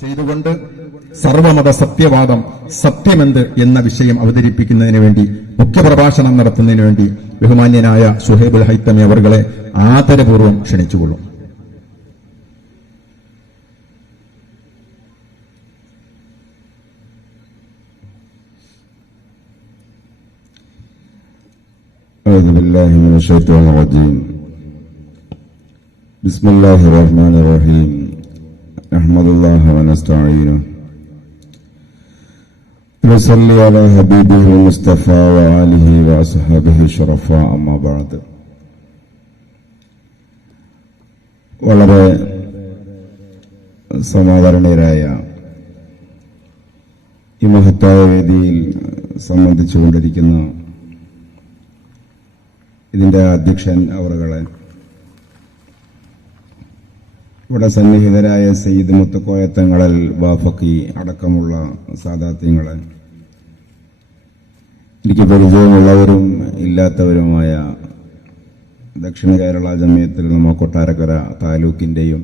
ചെയ്തുകൊണ്ട് സർവമത സത്യവാദം സത്യമെന്ത് എന്ന വിഷയം അവതരിപ്പിക്കുന്നതിന് വേണ്ടി മുഖ്യപ്രഭാഷണം നടത്തുന്നതിന് വേണ്ടി ബഹുമാന്യനായ ശുഹൈബുൽ ഹൈത്തമി അവർകളെ ആദരപൂർവ്വം ക്ഷണിച്ചുകൊള്ളും. أعوذ بالله من الشيطان الرجيم. بسم الله الرحمن الرحيم. نحمد الله ونستعينه ونصلي على حبيبه المصطفى وآله وأصحابه الشرفاء أما بعد. വളരെ സമാദരണീയരായ ഈ മഹത്തായ വേദിയിൽ സംബന്ധിച്ചുകൊണ്ടിരിക്കുന്ന ഇതിന്റെ അധ്യക്ഷൻ അവറുകളെ, ഇവിടെ സന്നിഹിതരായ സയ്യിദ് മുത്തുക്കോയത്തങ്ങളൽ ബാഫക്കി അടക്കമുള്ള സാദാത്യങ്ങളെ, എനിക്ക് പരിചയമുള്ളവരും ഇല്ലാത്തവരുമായ ദക്ഷിണ കേരള ജമിയത്തുൽ ഉലമ കൊട്ടാരക്കര താലൂക്കിന്റെയും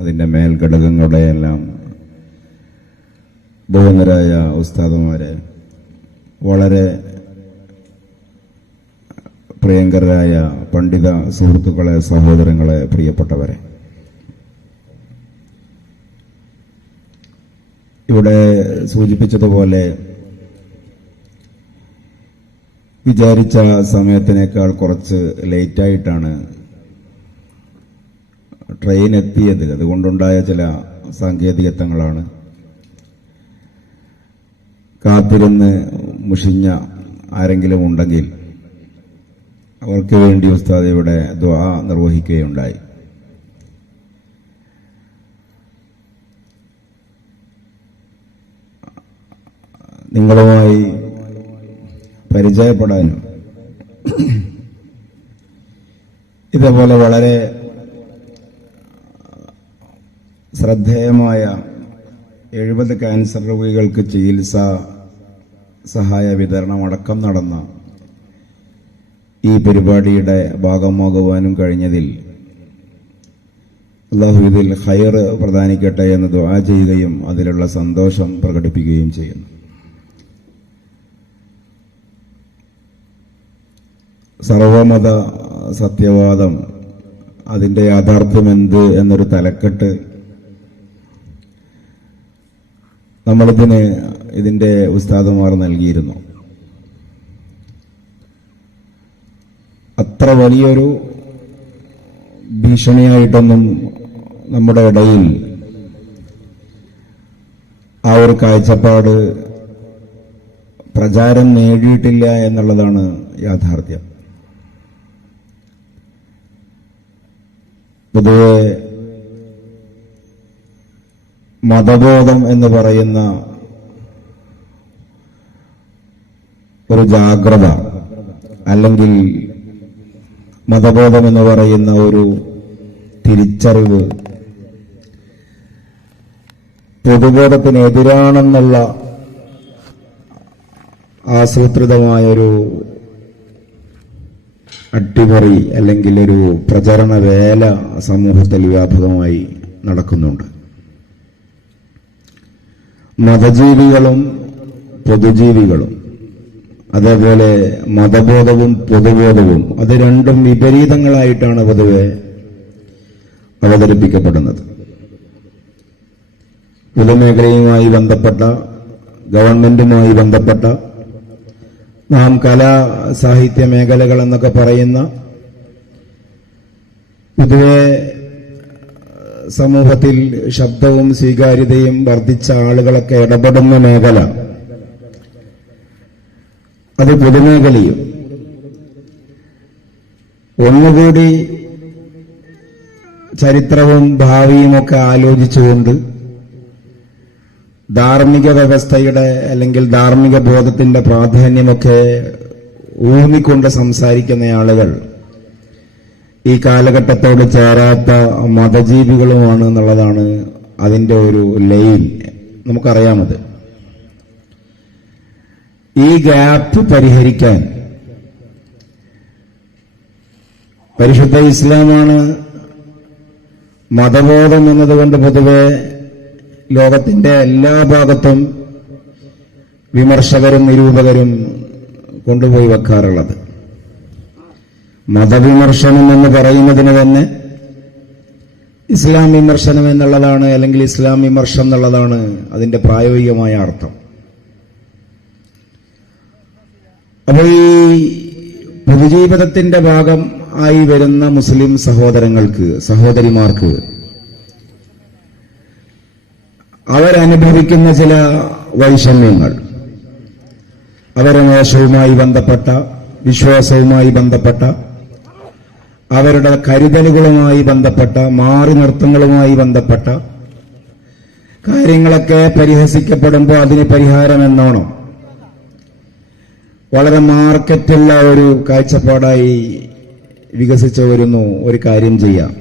അതിന്റെ മേൽഘടകങ്ങളുടെയെല്ലാം ബഹുമാനരായ ഉസ്താദുമാരെ, വളരെ പ്രിയങ്കരായ പണ്ഡിത സുഹൃത്തുക്കളെ, സഹോദരങ്ങളെ, പ്രിയപ്പെട്ടവരെ, ഇവിടെ സൂചിപ്പിച്ചതുപോലെ വിചാരിച്ച സമയത്തിനേക്കാൾ കുറച്ച് ലേറ്റായിട്ടാണ് ട്രെയിൻ എത്തിയത്. അതുകൊണ്ടുണ്ടായ ചില സാങ്കേതികത്വങ്ങളാണ്. കാത്തിരുന്ന് മുഷിഞ്ഞ ആരെങ്കിലും ഉണ്ടെങ്കിൽ അവർക്ക് വേണ്ടി ഉസ്താദ് ഇവിടെ ദുആ നിർവഹിക്കുകയുണ്ടായി. നിങ്ങളുമായി പരിചയപ്പെടാനും ഇതേപോലെ വളരെ ശ്രദ്ധേയമായ 70 ക്യാൻസർ രോഗികൾക്ക് ചികിത്സാ സഹായ വിതരണം അടക്കം നടന്ന ഈ പരിപാടിയുടെ ഭാഗമാകുവാനും കഴിഞ്ഞതിൽ അല്ലാഹു ഇതിൽ ഖൈർ പ്രദാനിക്കട്ടെ എന്ന് ദുആ ചെയ്യുകയും അതിലുള്ള സന്തോഷം പ്രകടിപ്പിക്കുകയും ചെയ്യുന്നു. സർവമത സത്യവാദം, അതിന്റെ യാഥാർത്ഥ്യമെന്ത് എന്നൊരു തലക്കെട്ട് ഇതിന്റെ ഉസ്താദുമാർ നൽകിയിരുന്നു. അത്ര വലിയൊരു ഭീഷണിയായിട്ടൊന്നും നമ്മുടെ ഇടയിൽ ആ ഒരു കാഴ്ചപ്പാട് പ്രചാരം നേടിയിട്ടില്ല എന്നുള്ളതാണ് യാഥാർത്ഥ്യം. പൊതുവെ മതബോധം എന്ന് പറയുന്ന ഒരു ജാഗ്രത, അല്ലെങ്കിൽ മതബോധം എന്ന് പറയുന്ന ഒരു തിരിച്ചറിവ് പൊതുബോധത്തിനെതിരാണെന്നുള്ള ആസൂത്രിതമായൊരു അട്ടിമറി അല്ലെങ്കിൽ ഒരു പ്രചരണ വേല സമൂഹത്തിൽ വ്യാപകമായി നടക്കുന്നുണ്ട്. മതജീവികളും പൊതുജീവികളും, അതേപോലെ മതബോധവും പൊതുബോധവും, അത് രണ്ടും വിപരീതങ്ങളായിട്ടാണ് പൊതുവെ അവതരിപ്പിക്കപ്പെടുന്നത്. പൊതുമേഖലയുമായി ബന്ധപ്പെട്ട, ഗവൺമെന്റുമായി ബന്ധപ്പെട്ട, നാം കലാ സാഹിത്യ മേഖലകൾ എന്നൊക്കെ പറയുന്ന പൊതുവെ സമൂഹത്തിൽ ശബ്ദവും സ്വീകാര്യതയും വർദ്ധിച്ച ആളുകളൊക്കെ ഇടപെടുന്ന മേഖല, അത് പൊതുമേഖലയും ഒന്നുകൂടി ചരിത്രവും ഭാവിയുമൊക്കെ ആലോചിച്ചുകൊണ്ട് ധാർമ്മിക വ്യവസ്ഥയുടെ അല്ലെങ്കിൽ ധാർമ്മിക ബോധത്തിന്റെ പ്രാധാന്യമൊക്കെ ഊന്നിക്കൊണ്ട് സംസാരിക്കുന്ന ആളുകൾ ഈ കാലഘട്ടത്തോട് ചേരാത്ത മതജീവികളുമാണ് എന്നുള്ളതാണ് അതിന്റെ ഒരു ലൈൻ. നമുക്കറിയാമത്. ഈ ഗ്യാപ്പ് പരിഹരിക്കാൻ പരിശുദ്ധ ഇസ്ലാമാണ് മതബോധം എന്നതുകൊണ്ട് പൊതുവെ ലോകത്തിന്റെ എല്ലാ ഭാഗത്തും വിമർശകരും നിരൂപകരും കൊണ്ടുപോയി വെക്കാറുള്ളത്. മതവിമർശനം എന്ന് പറയുന്നതിന് തന്നെ ഇസ്ലാം വിമർശനം എന്നുള്ളതാണ്, അല്ലെങ്കിൽ ഇസ്ലാം വിമർശനം എന്നുള്ളതാണ് അതിന്റെ പ്രായോഗികമായ അർത്ഥം. അപ്പോൾ ഈ പൊതുജീവിതത്തിന്റെ ഭാഗം ആയി വരുന്ന മുസ്ലിം സഹോദരിമാർക്ക് അവരനുഭവിക്കുന്ന ചില വൈഷമ്യങ്ങൾ, അവരുടെ മോശവുമായി ബന്ധപ്പെട്ട, വിശ്വാസവുമായി ബന്ധപ്പെട്ട, അവരുടെ കരുതലുകളുമായി ബന്ധപ്പെട്ട, മാറി നിർത്തങ്ങളുമായി ബന്ധപ്പെട്ട കാര്യങ്ങളൊക്കെ പരിഹസിക്കപ്പെടുമ്പോൾ അതിന് പരിഹാരമെന്നോണം വളരെ മാർക്കറ്റുള്ള ഒരു കാഴ്ചപ്പാടായി വികസിച്ചു വരുന്നു. ഒരു കാര്യം ചെയ്യാം,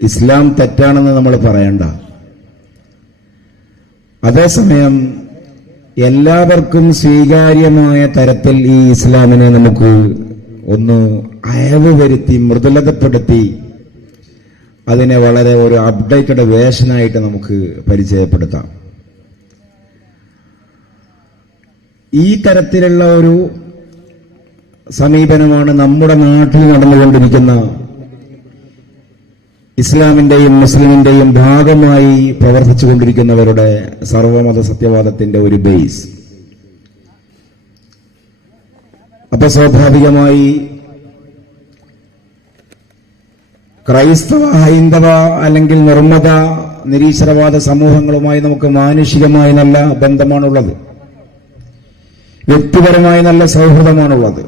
ഇസ്ലാം തെറ്റാണെന്ന് നമ്മൾ പറയണ്ട. അതേസമയം എല്ലാവർക്കും സ്വീകാര്യമായ തരത്തിൽ ഈ ഇസ്ലാമിനെ നമുക്ക് ഒന്ന് അയവ് വരുത്തി, മൃദുലതപ്പെടുത്തി, അതിനെ വളരെ ഒരു അപ്ഡേറ്റഡ് വേഷനായിട്ട് നമുക്ക് പരിചയപ്പെടുത്താം. ഈ തരത്തിലുള്ള ഒരു സമീപനമാണ് നമ്മുടെ നാട്ടിൽ നടന്നുകൊണ്ടിരിക്കുന്ന ഇസ്ലാമിന്റെയും മുസ്ലിമിന്റെയും ഭാഗമായി പ്രവർത്തിച്ചുകൊണ്ടിരിക്കുന്നവരുടെ സർവമത സത്യവാദത്തിന്റെ ഒരു ബേസ്. അപ്പൊ സ്വാഭാവികമായി ക്രൈസ്തവ, ഹൈന്ദവ അല്ലെങ്കിൽ നിർമ്മത, നിരീശ്വരവാദ സമൂഹങ്ങളുമായി നമുക്ക് മാനുഷികമായി നല്ല ബന്ധമാണുള്ളത്, വ്യക്തിപരമായി നല്ല സൗഹൃദമാണുള്ളത്.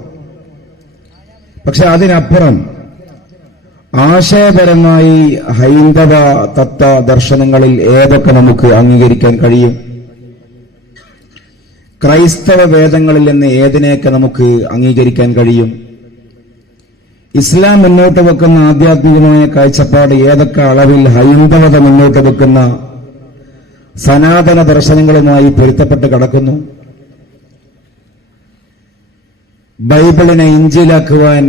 പക്ഷെ അതിനപ്പുറം ആശയപരമായി ഹൈന്ദവ തത്വ ദർശനങ്ങളിൽ ഏതൊക്കെ നമുക്ക് അംഗീകരിക്കാൻ കഴിയും, ക്രൈസ്തവ വേദങ്ങളിൽ നിന്ന് ഏതിനെയൊക്കെ നമുക്ക് അംഗീകരിക്കാൻ കഴിയും, ഇസ്ലാം മുന്നോട്ട് വെക്കുന്ന ആധ്യാത്മികമായ കാഴ്ചപ്പാട് ഏതൊക്കെ അളവിൽ ഹൈന്ദവത മുന്നോട്ട് വെക്കുന്ന സനാതന ദർശനങ്ങളുമായി പൊരുത്തപ്പെട്ട് കിടക്കുന്നു, ബൈബിളിനെ ഇഞ്ചിയിലാക്കുവാൻ,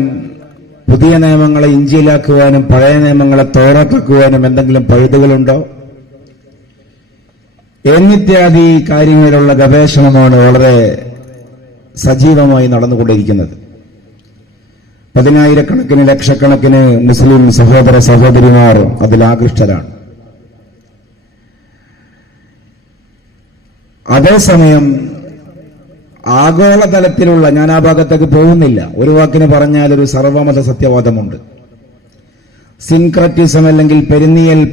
പുതിയ നിയമങ്ങളെ ഇഞ്ചിയിലാക്കുവാനും പഴയ നിയമങ്ങളെ തോറത്താക്കുവാനും എന്തെങ്കിലും പഴുതുകളുണ്ടോ എന്നിത്യാദി കാര്യങ്ങളിലുള്ള ഗവേഷണമാണ് വളരെ സജീവമായി നടന്നുകൊണ്ടിരിക്കുന്നത്. പതിനായിരക്കണക്കിന് ലക്ഷക്കണക്കിന് മുസ്ലിം സഹോദര സഹോദരിമാർ അതിൽ ആകൃഷ്ടരാണ്. അതേസമയം ആഗോളതലത്തിലുള്ള, ഞാൻ ആ ഭാഗത്തേക്ക് പോകുന്നില്ല, ഒരു വാക്കിന് പറഞ്ഞാൽ ഒരു സർവമത സത്യവാദമുണ്ട്. സിൻക്രറ്റിസം അല്ലെങ്കിൽ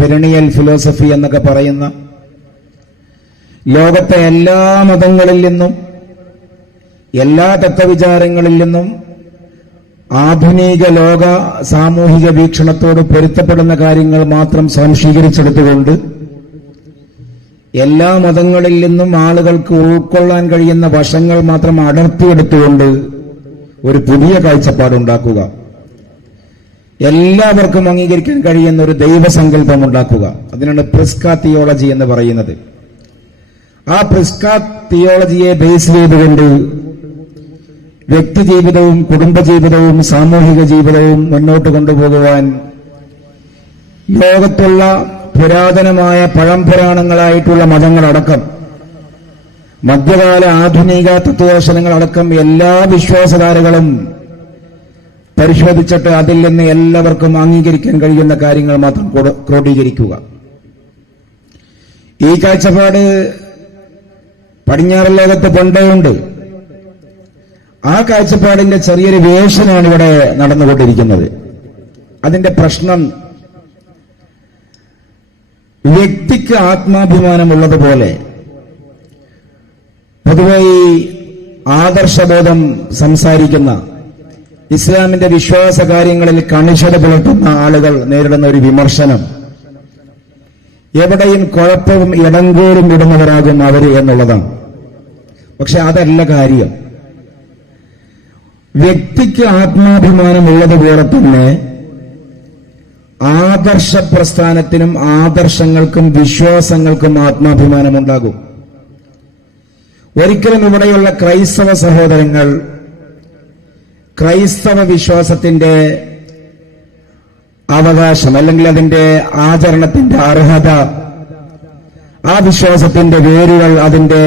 പെരിനിയൽ ഫിലോസഫി എന്നൊക്കെ പറയുന്ന ലോകത്തെ എല്ലാ മതങ്ങളിൽ നിന്നും എല്ലാ തത്വവിചാരങ്ങളിൽ നിന്നും ആധുനിക ലോക സാമൂഹിക വീക്ഷണത്തോട് പൊരുത്തപ്പെടുന്ന കാര്യങ്ങൾ മാത്രം സ്വാംശീകരിച്ചെടുത്തുകൊണ്ട് എല്ലാ മതങ്ങളിൽ നിന്നും ആളുകൾക്ക് ഉൾക്കൊള്ളാൻ കഴിയുന്ന വശങ്ങൾ മാത്രം അടർത്തിയെടുത്തുകൊണ്ട് ഒരു പുതിയ കാഴ്ചപ്പാടുണ്ടാക്കുക, എല്ലാവർക്കും അംഗീകരിക്കാൻ കഴിയുന്ന ഒരു ദൈവസങ്കല്പം ഉണ്ടാക്കുക. അതിനാണ് പ്രിസ്ക തിയോളജി എന്ന് പറയുന്നത്. ആ പ്രിസ്ക തിയോളജിയെ ബേസ് ചെയ്തുകൊണ്ട് വ്യക്തിജീവിതവും കുടുംബജീവിതവും സാമൂഹിക ജീവിതവും മുന്നോട്ട് കൊണ്ടുപോകുവാൻ ലോകത്തുള്ള പുരാതനമായ പഴംപുരാണങ്ങളായിട്ടുള്ള മതങ്ങളടക്കം, മധ്യകാല ആധുനിക തത്വദർശനങ്ങളടക്കം എല്ലാ വിശ്വാസധാരകളും പരിശോധിച്ചിട്ട് അതിൽ നിന്ന് എല്ലാവർക്കും അംഗീകരിക്കാൻ കഴിയുന്ന കാര്യങ്ങൾ മാത്രം ക്രോഡീകരിക്കുക. ഈ കാഴ്ചപ്പാട് പടിഞ്ഞാറൻ ലോകത്ത് പണ്ടേ ഉണ്ട്. ആ കാഴ്ചപ്പാടിന്റെ ചെറിയൊരു വേഷനാണ് ഇവിടെ നടന്നുകൊണ്ടിരിക്കുന്നത്. അതിന്റെ പ്രശ്നം, വ്യക്തിക്ക് ആത്മാഭിമാനമുള്ളതുപോലെ പൊതുവെ ഈ ആദർശബോധം സംസാരിക്കുന്ന, ഇസ്ലാമിന്റെ വിശ്വാസ കാര്യങ്ങളിൽ കണിശത പുലർത്തുന്ന ആളുകൾ നേരിടുന്ന ഒരു വിമർശനം, എവിടെയും കുഴപ്പവും ഇടങ്കോലും ഇടുന്നവരാകും അവര് എന്നുള്ളതാണ്. പക്ഷെ അതല്ല കാര്യം. വ്യക്തിക്ക് ആത്മാഭിമാനമുള്ളതുപോലെ തന്നെ ആദർശ പ്രസ്ഥാനത്തിനും ആദർശങ്ങൾക്കും വിശ്വാസങ്ങൾക്കും ആത്മാഭിമാനമുണ്ടാകും. ഒരിക്കലും ഇവിടെയുള്ള ക്രൈസ്തവ സഹോദരങ്ങൾ ക്രൈസ്തവ വിശ്വാസത്തിന്റെ അവകാശം അല്ലെങ്കിൽ അതിന്റെ ആചരണത്തിന്റെ അർഹത, ആ വിശ്വാസത്തിന്റെ വേരുകൾ, അതിന്റെ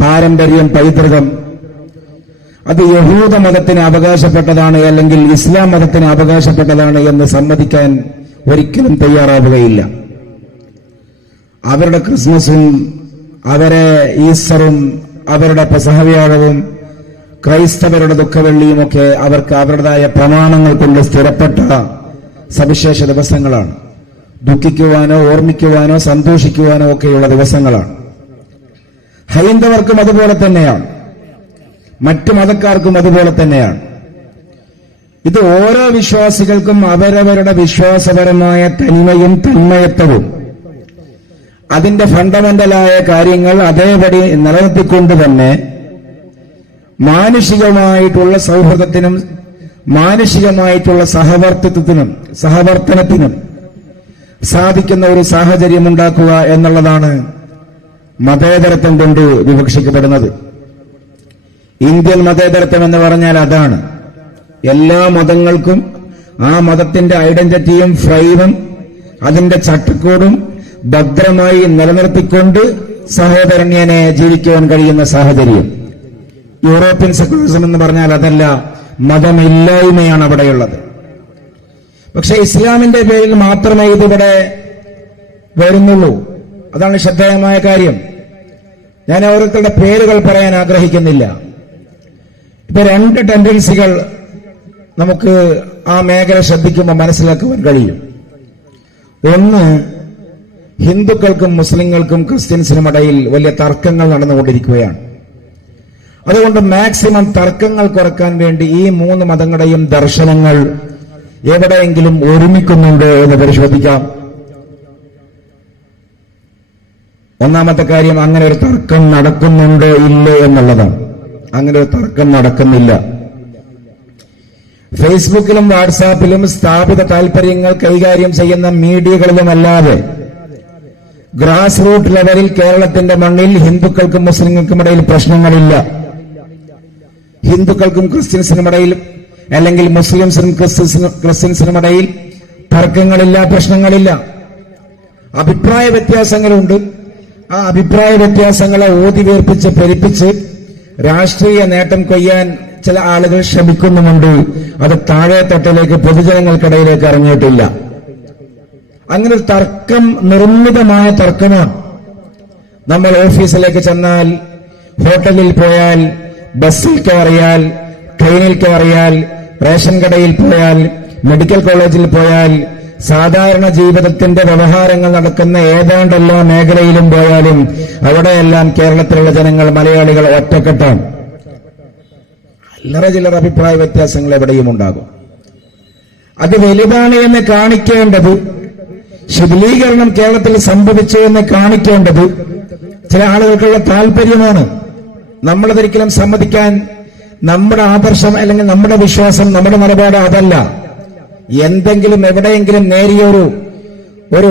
പാരമ്പര്യം, പൈതൃകം അത് യഹൂദ മതത്തിന് അവകാശപ്പെട്ടതാണ് അല്ലെങ്കിൽ ഇസ്ലാം മതത്തിന് അവകാശപ്പെട്ടതാണ് എന്ന് സമ്മതിക്കാൻ ഒരിക്കലും തയ്യാറാവുകയില്ല. അവരുടെ ക്രിസ്മസും അവരെ ഈസ്റ്ററും അവരുടെ പെസഹവ്യാഴവും ക്രൈസ്തവരുടെ ദുഃഖവെള്ളിയുമൊക്കെ അവർക്ക് അവരുടേതായ പ്രമാണങ്ങൾ കൊണ്ട് സ്ഥിരപ്പെട്ട സവിശേഷ ദിവസങ്ങളാണ്. ദുഃഖിക്കുവാനോ ഓർമ്മിക്കുവാനോ സന്തോഷിക്കുവാനോ ഒക്കെയുള്ള ദിവസങ്ങളാണ്. ഹൈന്ദവർക്കും അതുപോലെ തന്നെയാണ്, മറ്റു മതക്കാർക്കും അതുപോലെ തന്നെയാണ്. ഇത് ഓരോ വിശ്വാസികൾക്കും അവരവരുടെ വിശ്വാസപരമായ തന്മയും തന്മയത്വവും അതിന്റെ ഫണ്ടമെന്റലായ കാര്യങ്ങൾ അതേപടി നിലനിർത്തിക്കൊണ്ട് തന്നെ മാനുഷികമായിട്ടുള്ള സൗഹൃദത്തിനും മാനുഷികമായിട്ടുള്ള സഹവർത്തനത്തിനും സാധിക്കുന്ന ഒരു സാഹചര്യം ഉണ്ടാക്കുക എന്നുള്ളതാണ് മതേതരത്വം കൊണ്ട് വിവക്ഷിക്കപ്പെടുന്നത്. ഇന്ത്യൻ മതേതരത്വം എന്ന് പറഞ്ഞാൽ അതാണ്. എല്ലാ മതങ്ങൾക്കും ആ മതത്തിന്റെ ഐഡന്റിറ്റിയും ഫ്രെയിമും അതിന്റെ ചട്ടക്കൂടും ഭദ്രമായി നിലനിർത്തിക്കൊണ്ട് സഹോദരണ്യനെ ജീവിക്കുവാൻ കഴിയുന്ന സാഹചര്യം. യൂറോപ്യൻ സെക്യുലറിസം എന്ന് പറഞ്ഞാൽ അതല്ല, മതമില്ലായ്മയാണ് അവിടെയുള്ളത്. പക്ഷെ ഇസ്ലാമിന്റെ പേരിൽ മാത്രമേ ഇതിവിടെ വരുന്നുള്ളൂ. അതാണ് ശ്രദ്ധേയമായ കാര്യം. ഞാൻ ഓരോരുത്തരുടെ പേരുകൾ പറയാൻ ആഗ്രഹിക്കുന്നില്ല. ഇപ്പൊ രണ്ട് ടെൻഡൻസികൾ നമുക്ക് ആ മേഖല ശ്രദ്ധിക്കുമ്പോൾ മനസ്സിലാക്കുവാൻ കഴിയും. ഒന്ന്, ഹിന്ദുക്കൾക്കും മുസ്ലിങ്ങൾക്കും ക്രിസ്ത്യൻസിനും ഇടയിൽ വലിയ തർക്കങ്ങൾ നടന്നുകൊണ്ടിരിക്കുകയാണ്. അതുകൊണ്ട് മാക്സിമം തർക്കങ്ങൾ കുറക്കാൻ വേണ്ടി ഈ മൂന്ന് മതങ്ങളുടെയും ദർശനങ്ങൾ എവിടെയെങ്കിലും ഒരുമിക്കുന്നുണ്ട് എന്ന് പരിശോധിക്കാം. ഒന്നാമത്തെ കാര്യം, അങ്ങനെ ഒരു തർക്കം നടക്കുന്നുണ്ടോ ഇല്ലേ എന്നുള്ളതാണ്. അങ്ങനെ ഒരു തർക്കം നടക്കുന്നില്ല. ഫേസ്ബുക്കിലും വാട്സാപ്പിലും സ്ഥാപിത താൽപര്യങ്ങൾ കൈകാര്യം ചെയ്യുന്ന മീഡിയകളിലുമല്ലാതെ ഗ്രാസ് റൂട്ട് ലെവലിൽ കേരളത്തിന്റെ മണ്ണിൽ ഹിന്ദുക്കൾക്കും മുസ്ലിങ്ങൾക്കും ഇടയിൽ പ്രശ്നങ്ങളില്ല. ഹിന്ദുക്കൾക്കും ക്രിസ്ത്യൻസിനും ഇടയിൽ അല്ലെങ്കിൽ മുസ്ലിംസിനും ക്രിസ്ത്യൻസിനും ഇടയിൽ തർക്കങ്ങളില്ല, പ്രശ്നങ്ങളില്ല. അഭിപ്രായ വ്യത്യാസങ്ങളുണ്ട്. ആ അഭിപ്രായ വ്യത്യാസങ്ങളെ ഊതിവേർപ്പിച്ച് പെരുപ്പിച്ച് രാഷ്ട്രീയ നേട്ടം കൊയ്യാൻ ചില ആളുകൾ ശ്രമിക്കുന്നുമുണ്ട്. അത് താഴെ തട്ടിലേക്ക് പൊതുജനങ്ങൾക്കിടയിലേക്ക് ഇറങ്ങിയിട്ടില്ല. അങ്ങനെ ഒരു തർക്കം നിർമ്മിതമായ തർക്കമാണ്. നമ്മൾ ഓഫീസിലേക്ക് ചെന്നാൽ, ഹോട്ടലിൽ പോയാൽ, ബസ്സിൽ കയറിയാൽ, ട്രെയിനിൽ കയറിയാൽ, റേഷൻ കടയിൽ പോയാൽ, മെഡിക്കൽ കോളേജിൽ പോയാൽ, സാധാരണ ജീവിതത്തിന്റെ വ്യവഹാരങ്ങൾ നടക്കുന്ന ഏതാണ്ട് എല്ലാ മേഖലയിലും പോയാലും അവിടെയെല്ലാം കേരളത്തിലുള്ള ജനങ്ങൾ, മലയാളികൾ ഒറ്റക്കെട്ടാണ്. അല്ലറ ചില്ലറ അഭിപ്രായ വ്യത്യാസങ്ങൾ എവിടെയും ഉണ്ടാകും. അത് വലുതാണ് എന്ന് കാണിക്കേണ്ടത്, ശിഥിലീകരണം കേരളത്തിൽ സംഭവിച്ചു എന്ന് കാണിക്കേണ്ടത് ചില ആളുകൾക്കുള്ള താല്പര്യമാണ്. നമ്മളതൊരിക്കലും സമ്മതിക്കാൻ, നമ്മുടെ ആദർശം അല്ലെങ്കിൽ നമ്മുടെ വിശ്വാസം, നമ്മുടെ നിലപാട് അതല്ല. എന്തെങ്കിലും എവിടെയെങ്കിലും നേരിയൊരു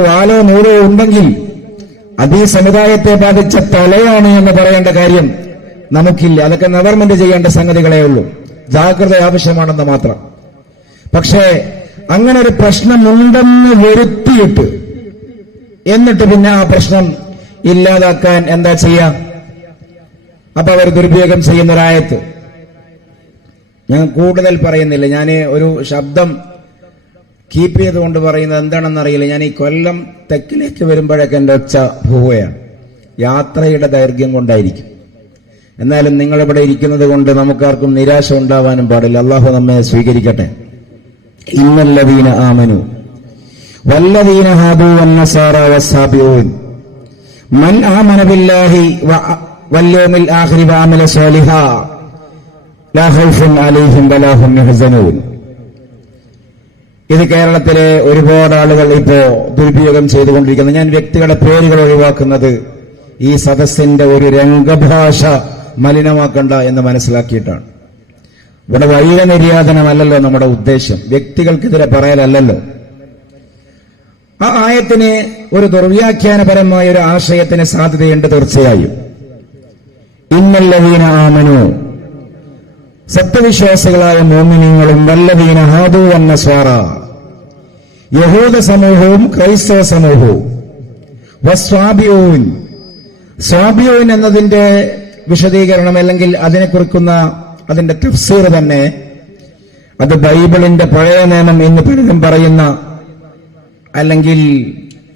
വാലോ നൂലോ ഉണ്ടെങ്കിൽ അത് ഈ സമുദായത്തെ ബാധിച്ച തലയാണ് എന്ന് പറയേണ്ട കാര്യം നമുക്കില്ല. അതൊക്കെ ഗവൺമെന്റ് ചെയ്യേണ്ട സംഗതികളേ ഉള്ളൂ. ജാഗ്രത ആവശ്യമാണെന്ന് മാത്രം. പക്ഷേ അങ്ങനെ ഒരു പ്രശ്നമുണ്ടെന്ന് വരുത്തിയിട്ട് എന്നിട്ട് പിന്നെ ആ പ്രശ്നം ഇല്ലാതാക്കാൻ എന്താ ചെയ്യാ? അപ്പൊ അവർ ദുരുപയോഗം ചെയ്യുന്നൊരായത്ത് ഞാൻ കൂടുതൽ പറയുന്നില്ല. ഞാൻ ഒരു ശബ്ദം കീപ്പ് ചെയ്തുകൊണ്ട് പറയുന്നത് എന്താണെന്നറിയില്ല. ഞാൻ ഈ കൊല്ലം തെക്കിലേക്ക് വരുമ്പോഴൊക്കെ എൻ്റെ ഒച്ച പോവുകയാണ്. യാത്രയുടെ ദൈർഘ്യം കൊണ്ടായിരിക്കും. എന്നാലും നിങ്ങളിവിടെ ഇരിക്കുന്നത് കൊണ്ട് നമുക്കാർക്കും നിരാശ ഉണ്ടാവാനും പാടില്ല. അള്ളാഹു നമ്മെ സ്വീകരിക്കട്ടെ. ഇന്നല്ലദീന ആമനു വല്ലദീന ഹാദു വന്നസാറ വസ്സാബിഊൻ മൻ ആമന ബില്ലാഹി വൽയൗമിൽ ആഖിരി വഅമല സാലിഹാ ലാ ഖൗഫുൻ അലൈഹിം വലാ ഹും യഹ്സനൂൻ. ഇത് കേരളത്തിലെ ഒരുപാട് ആളുകൾ ഇപ്പോ ദുരുപയോഗം ചെയ്തുകൊണ്ടിരിക്കുന്നത്. ഞാൻ വ്യക്തികളുടെ പേരുകൾ ഒഴിവാക്കുന്നത് ഈ സദസ്സിന്റെ ഒരു രംഗഭാഷ മലിനമാക്കണ്ട എന്ന് മനസ്സിലാക്കിയിട്ടാണ്. ഇവിടെ വൈര നിര്യാതനമല്ലല്ലോ നമ്മുടെ ഉദ്ദേശം, വ്യക്തികൾക്കെതിരെ പറയലല്ലോ. ആ ആയത്തിന് ഒരു ദുർവ്യാഖ്യാനപരമായ ഒരു ആശയത്തിന് സാധ്യതയുണ്ട് തീർച്ചയായും. ഇന്നല്ലദീന ആമനു, സത്യവിശ്വാസികളായ മോമിനീങ്ങളും വല്ലദീന ഹാദു വന്നസ്വാറ, യഹൂദ സമൂഹവും ക്രൈസ്തവ സമൂഹവും. സ്വാബിയൂൻ എന്നതിന്റെ വിശദീകരണം അല്ലെങ്കിൽ അതിനെ കുറിക്കുന്ന അതിന്റെ തഫ്സീർ തന്നെ അത് ബൈബിളിന്റെ പഴയ നിയമം എന്ന് പലരും പറയുന്ന അല്ലെങ്കിൽ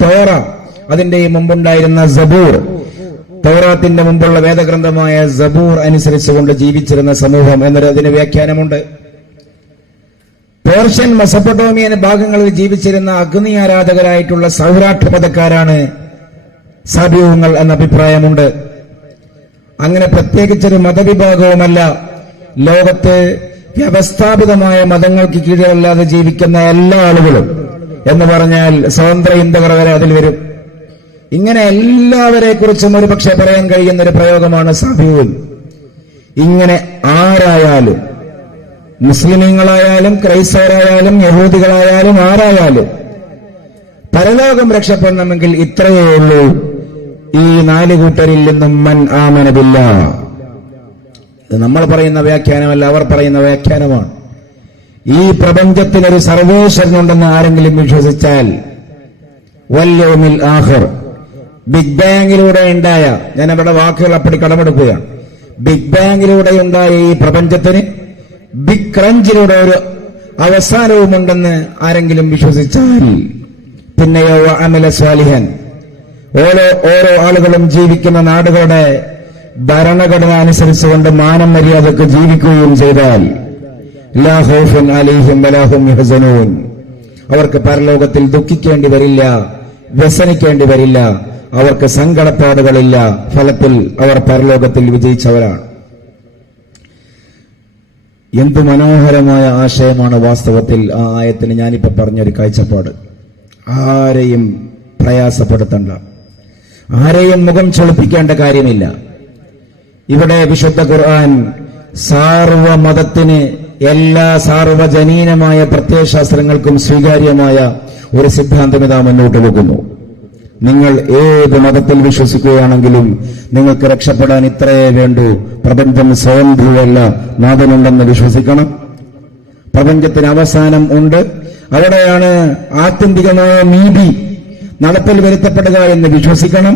തോറ, അതിന്റെ മുമ്പുണ്ടായിരുന്ന സബൂർ, തൗറാത്തിന്റെ മുമ്പുള്ള വേദഗ്രന്ഥമായ സബൂർ അനുസരിച്ചുകൊണ്ട് ജീവിച്ചിരുന്ന സമൂഹം എന്നൊരു അതിന് വ്യാഖ്യാനമുണ്ട്. പേർഷ്യൻ മെസപ്പൊട്ടോമിയൻ ഭാഗങ്ങളിൽ ജീവിച്ചിരുന്ന അഗ്നി ആരാധകരായിട്ടുള്ള സൗരാഷ്ട്ര മതക്കാരാണ് സാബിയൂങ്ങൾ എന്ന അഭിപ്രായമുണ്ട്. അങ്ങനെ പ്രത്യേകിച്ചൊരു മതവിഭാഗവുമല്ല. ലോകത്ത് വ്യവസ്ഥാപിതമായ മതങ്ങൾക്ക് കീഴിലല്ലാതെ ജീവിക്കുന്ന എല്ലാ ആളുകളും എന്ന് പറഞ്ഞാൽ സ്വതന്ത്ര ഇന്ത്യകർ വരെ അതിൽ വരും. ഇങ്ങനെ എല്ലാവരെ കുറിച്ചും ഒരു പക്ഷേ പറയാൻ കഴിയുന്ന ഒരു പ്രയോഗമാണ് സാബിയൂൻ. ഇങ്ങനെ ആരായാലും, മുസ്ലിമീങ്ങളായാലും ക്രൈസ്തവരായാലും യഹൂദികളായാലും ആരായാലും പരലോകം രക്ഷപ്പെടണമെങ്കിൽ ഇത്രയേ ഉള്ളൂ, ഈ 4 കൂട്ടരിൽ നിന്നും മൻ ആമന ബില്ലാഹ്. ഇത് നമ്മൾ പറയുന്ന വ്യാഖ്യാനമല്ല, അവർ പറയുന്ന വ്യാഖ്യാനമാണ്. ഈ പ്രപഞ്ചത്തിനൊരു സർവേശ്വരനുണ്ടെന്ന് ആരെങ്കിലും വിശ്വസിച്ചാൽ, വൽയൗമിൽ ആഖിർ, ബിഗ് ബാങ്ങിലൂടെ ഉണ്ടായ, ഞാൻ അവിടെ വാക്കുകൾ അപ്പടി കടമെടുക്കുകയാണ്, ബിഗ് ബാങ്ങിലൂടെ ഉണ്ടായ ഈ പ്രപഞ്ചത്തിന് ബിഗ് ക്രഞ്ചിലൂടെ ഒരു അവസാനവുമുണ്ടെന്ന് ആരെങ്കിലും വിശ്വസിച്ചാൽ, പിന്നെയോ അമല സ്വാലിഹൻ, ഓരോ ആളുകളും ജീവിക്കുന്ന നാടുകളുടെ ഭരണഘടന അനുസരിച്ചുകൊണ്ട് മാനം മര്യാദക്ക് ജീവിക്കുകയും ചെയ്താൽ, ലാ ഖൗഫുൻ അലൈഹിം വലാ ഹും യഹ്സനൂൻ, അവർക്ക് പരലോകത്തിൽ ദുഃഖിക്കേണ്ടി വരില്ല, വ്യസനിക്കേണ്ടി വരില്ല, അവർക്ക് സങ്കടപ്പാടുകളില്ല, ഫലത്തിൽ അവർ പരലോകത്തിൽ വിജയിച്ചവരാണ്. എന്തു മനോഹരമായ ആശയമാണ് വാസ്തവത്തിൽ ആ ആയത്തിന് ഞാനിപ്പോ പറഞ്ഞൊരു കാഴ്ചപ്പാട്. ആരെയും പ്രയാസപ്പെടുത്തണ്ട, ആരെയും മുഖം ചൊളിപ്പിക്കേണ്ട കാര്യമില്ല. ഇവിടെ വിശുദ്ധ ഖുർആൻ സാർവമതത്തിന്, എല്ലാ സാർവജനീനമായ പ്രത്യയശാസ്ത്രങ്ങൾക്കും സ്വീകാര്യമായ ഒരു സിദ്ധാന്തം ഇതാ മുന്നോട്ട് വെക്കുന്നു. നിങ്ങൾ ഏത് മതത്തിൽ വിശ്വസിക്കുകയാണെങ്കിലും നിങ്ങൾക്ക് രക്ഷപ്പെടാൻ ഇത്രയേ വേണ്ടൂ, പ്രപഞ്ചം സ്വയംഭൂവല്ല, നാഥനുണ്ടെന്ന് വിശ്വസിക്കണം. പ്രപഞ്ചത്തിന് അവസാനം ഉണ്ട്, അവിടെയാണ് ആത്യന്തികമായ നീതി നടപ്പിൽ വരുത്തപ്പെടുക എന്ന് വിശ്വസിക്കണം.